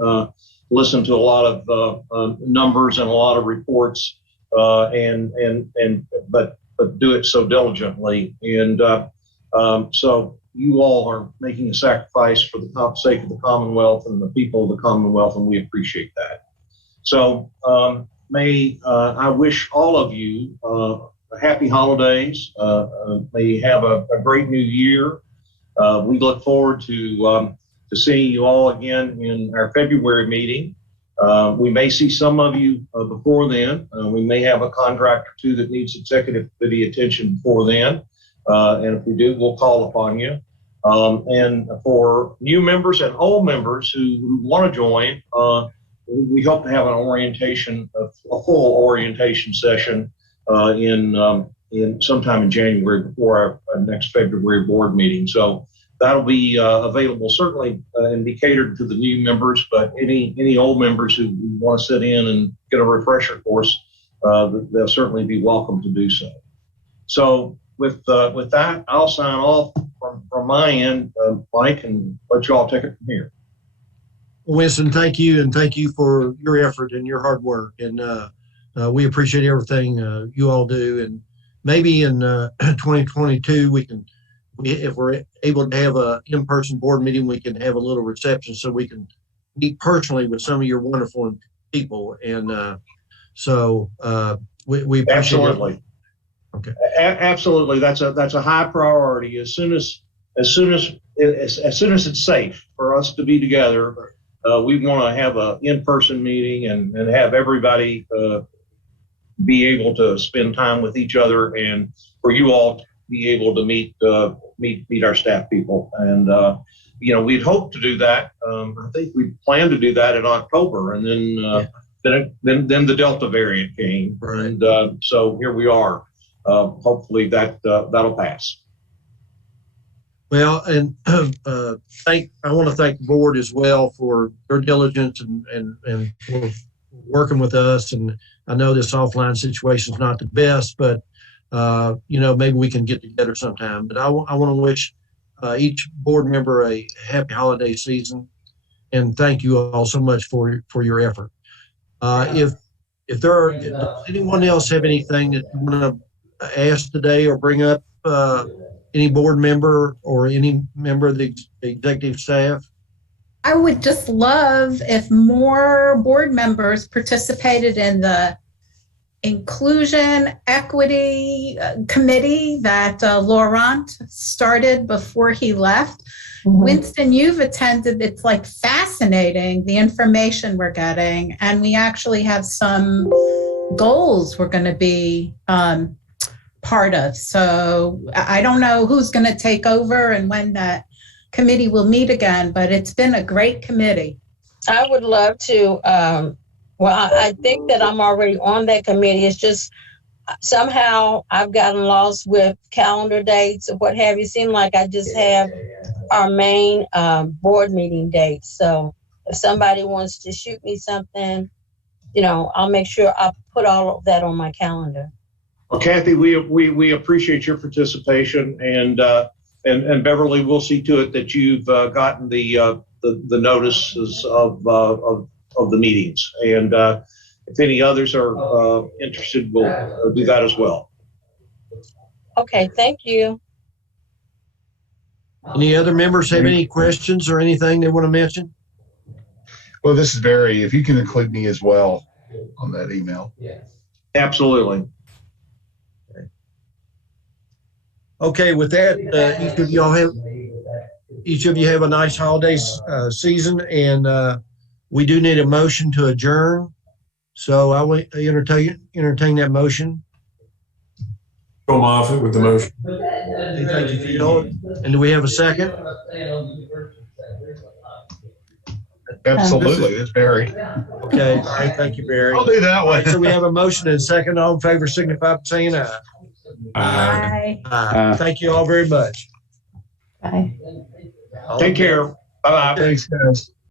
listen to a lot of numbers and a lot of reports, but do it so diligently. And so you all are making a sacrifice for the sake of the Commonwealth and the people of the Commonwealth, and we appreciate that. So I wish all of you happy holidays. May you have a great new year. We look forward to seeing you all again in our February meeting. We may see some of you before then. We may have a contract or two that needs executive committee attention before then. And if we do, we'll call upon you. And for new members and old members who want to join, we hope to have an orientation, a full orientation session in sometime in January before our next February board meeting. So that'll be available certainly and be catered to the new members, but any old members who want to sit in and get a refresher course, they'll certainly be welcome to do so. So with that, I'll sign off from my end, Mike, and let you all take it from here. Winston, thank you, and thank you for your effort and your hard work. And we appreciate everything you all do. And maybe in 2022, if we're able to have an in-person board meeting, we can have a little reception so we can meet personally with some of your wonderful people. And so we appreciate absolutely. It. Okay. Absolutely, that's a high priority. As soon as it's safe for us to be together, we want to have an in-person meeting and have everybody be able to spend time with each other, and for you all to be able to meet our staff people. And we'd hope to do that. I think we planned to do that in October, and then the Delta variant came, right. And so here we are. Hopefully that'll pass. Well, and I want to thank the board as well for their diligence and for working with us. And I know this offline situation is not the best, but maybe we can get together sometime. But I want to wish each board member a happy holiday season, and thank you all so much for your effort. Does anyone else have anything that you want to ask today or bring up? Any board member or any member of the executive staff? I would just love if more board members participated in the inclusion equity committee that Laurent started before he left. Mm-hmm. Winston, you've attended. It's like fascinating, the information we're getting. And we actually have some goals we're going to be part of. So I don't know who's going to take over and when that committee will meet again, but it's been a great committee. I would love to. I think that I'm already on that committee. It's just somehow I've gotten lost with calendar dates or what have you. Seem like I just have our main board meeting dates. So if somebody wants to shoot me something, I'll make sure I put all of that on my calendar. Well, Kathy, we appreciate your participation, and Beverly, we'll see to it that you've gotten the notices of the meetings, and if any others are interested, we'll do that as well. Okay, thank you. Any other members have any questions or anything they want to mention? Well, this is Barry. If you can include me as well on that email. Absolutely. Okay, with that, each of you have a nice holiday season, and we do need a motion to adjourn. So I will entertain that motion. Phil Moffitt with the motion. Okay, thank you, Phil. And do we have a second? Absolutely, it's Barry. Okay, all right, thank you, Barry. I'll do that one. Right, so we have a motion and a second. All in favor signify by saying aye. Aye. Aye. Thank you all very much. Bye. Take care. Bye-bye. Thanks, guys.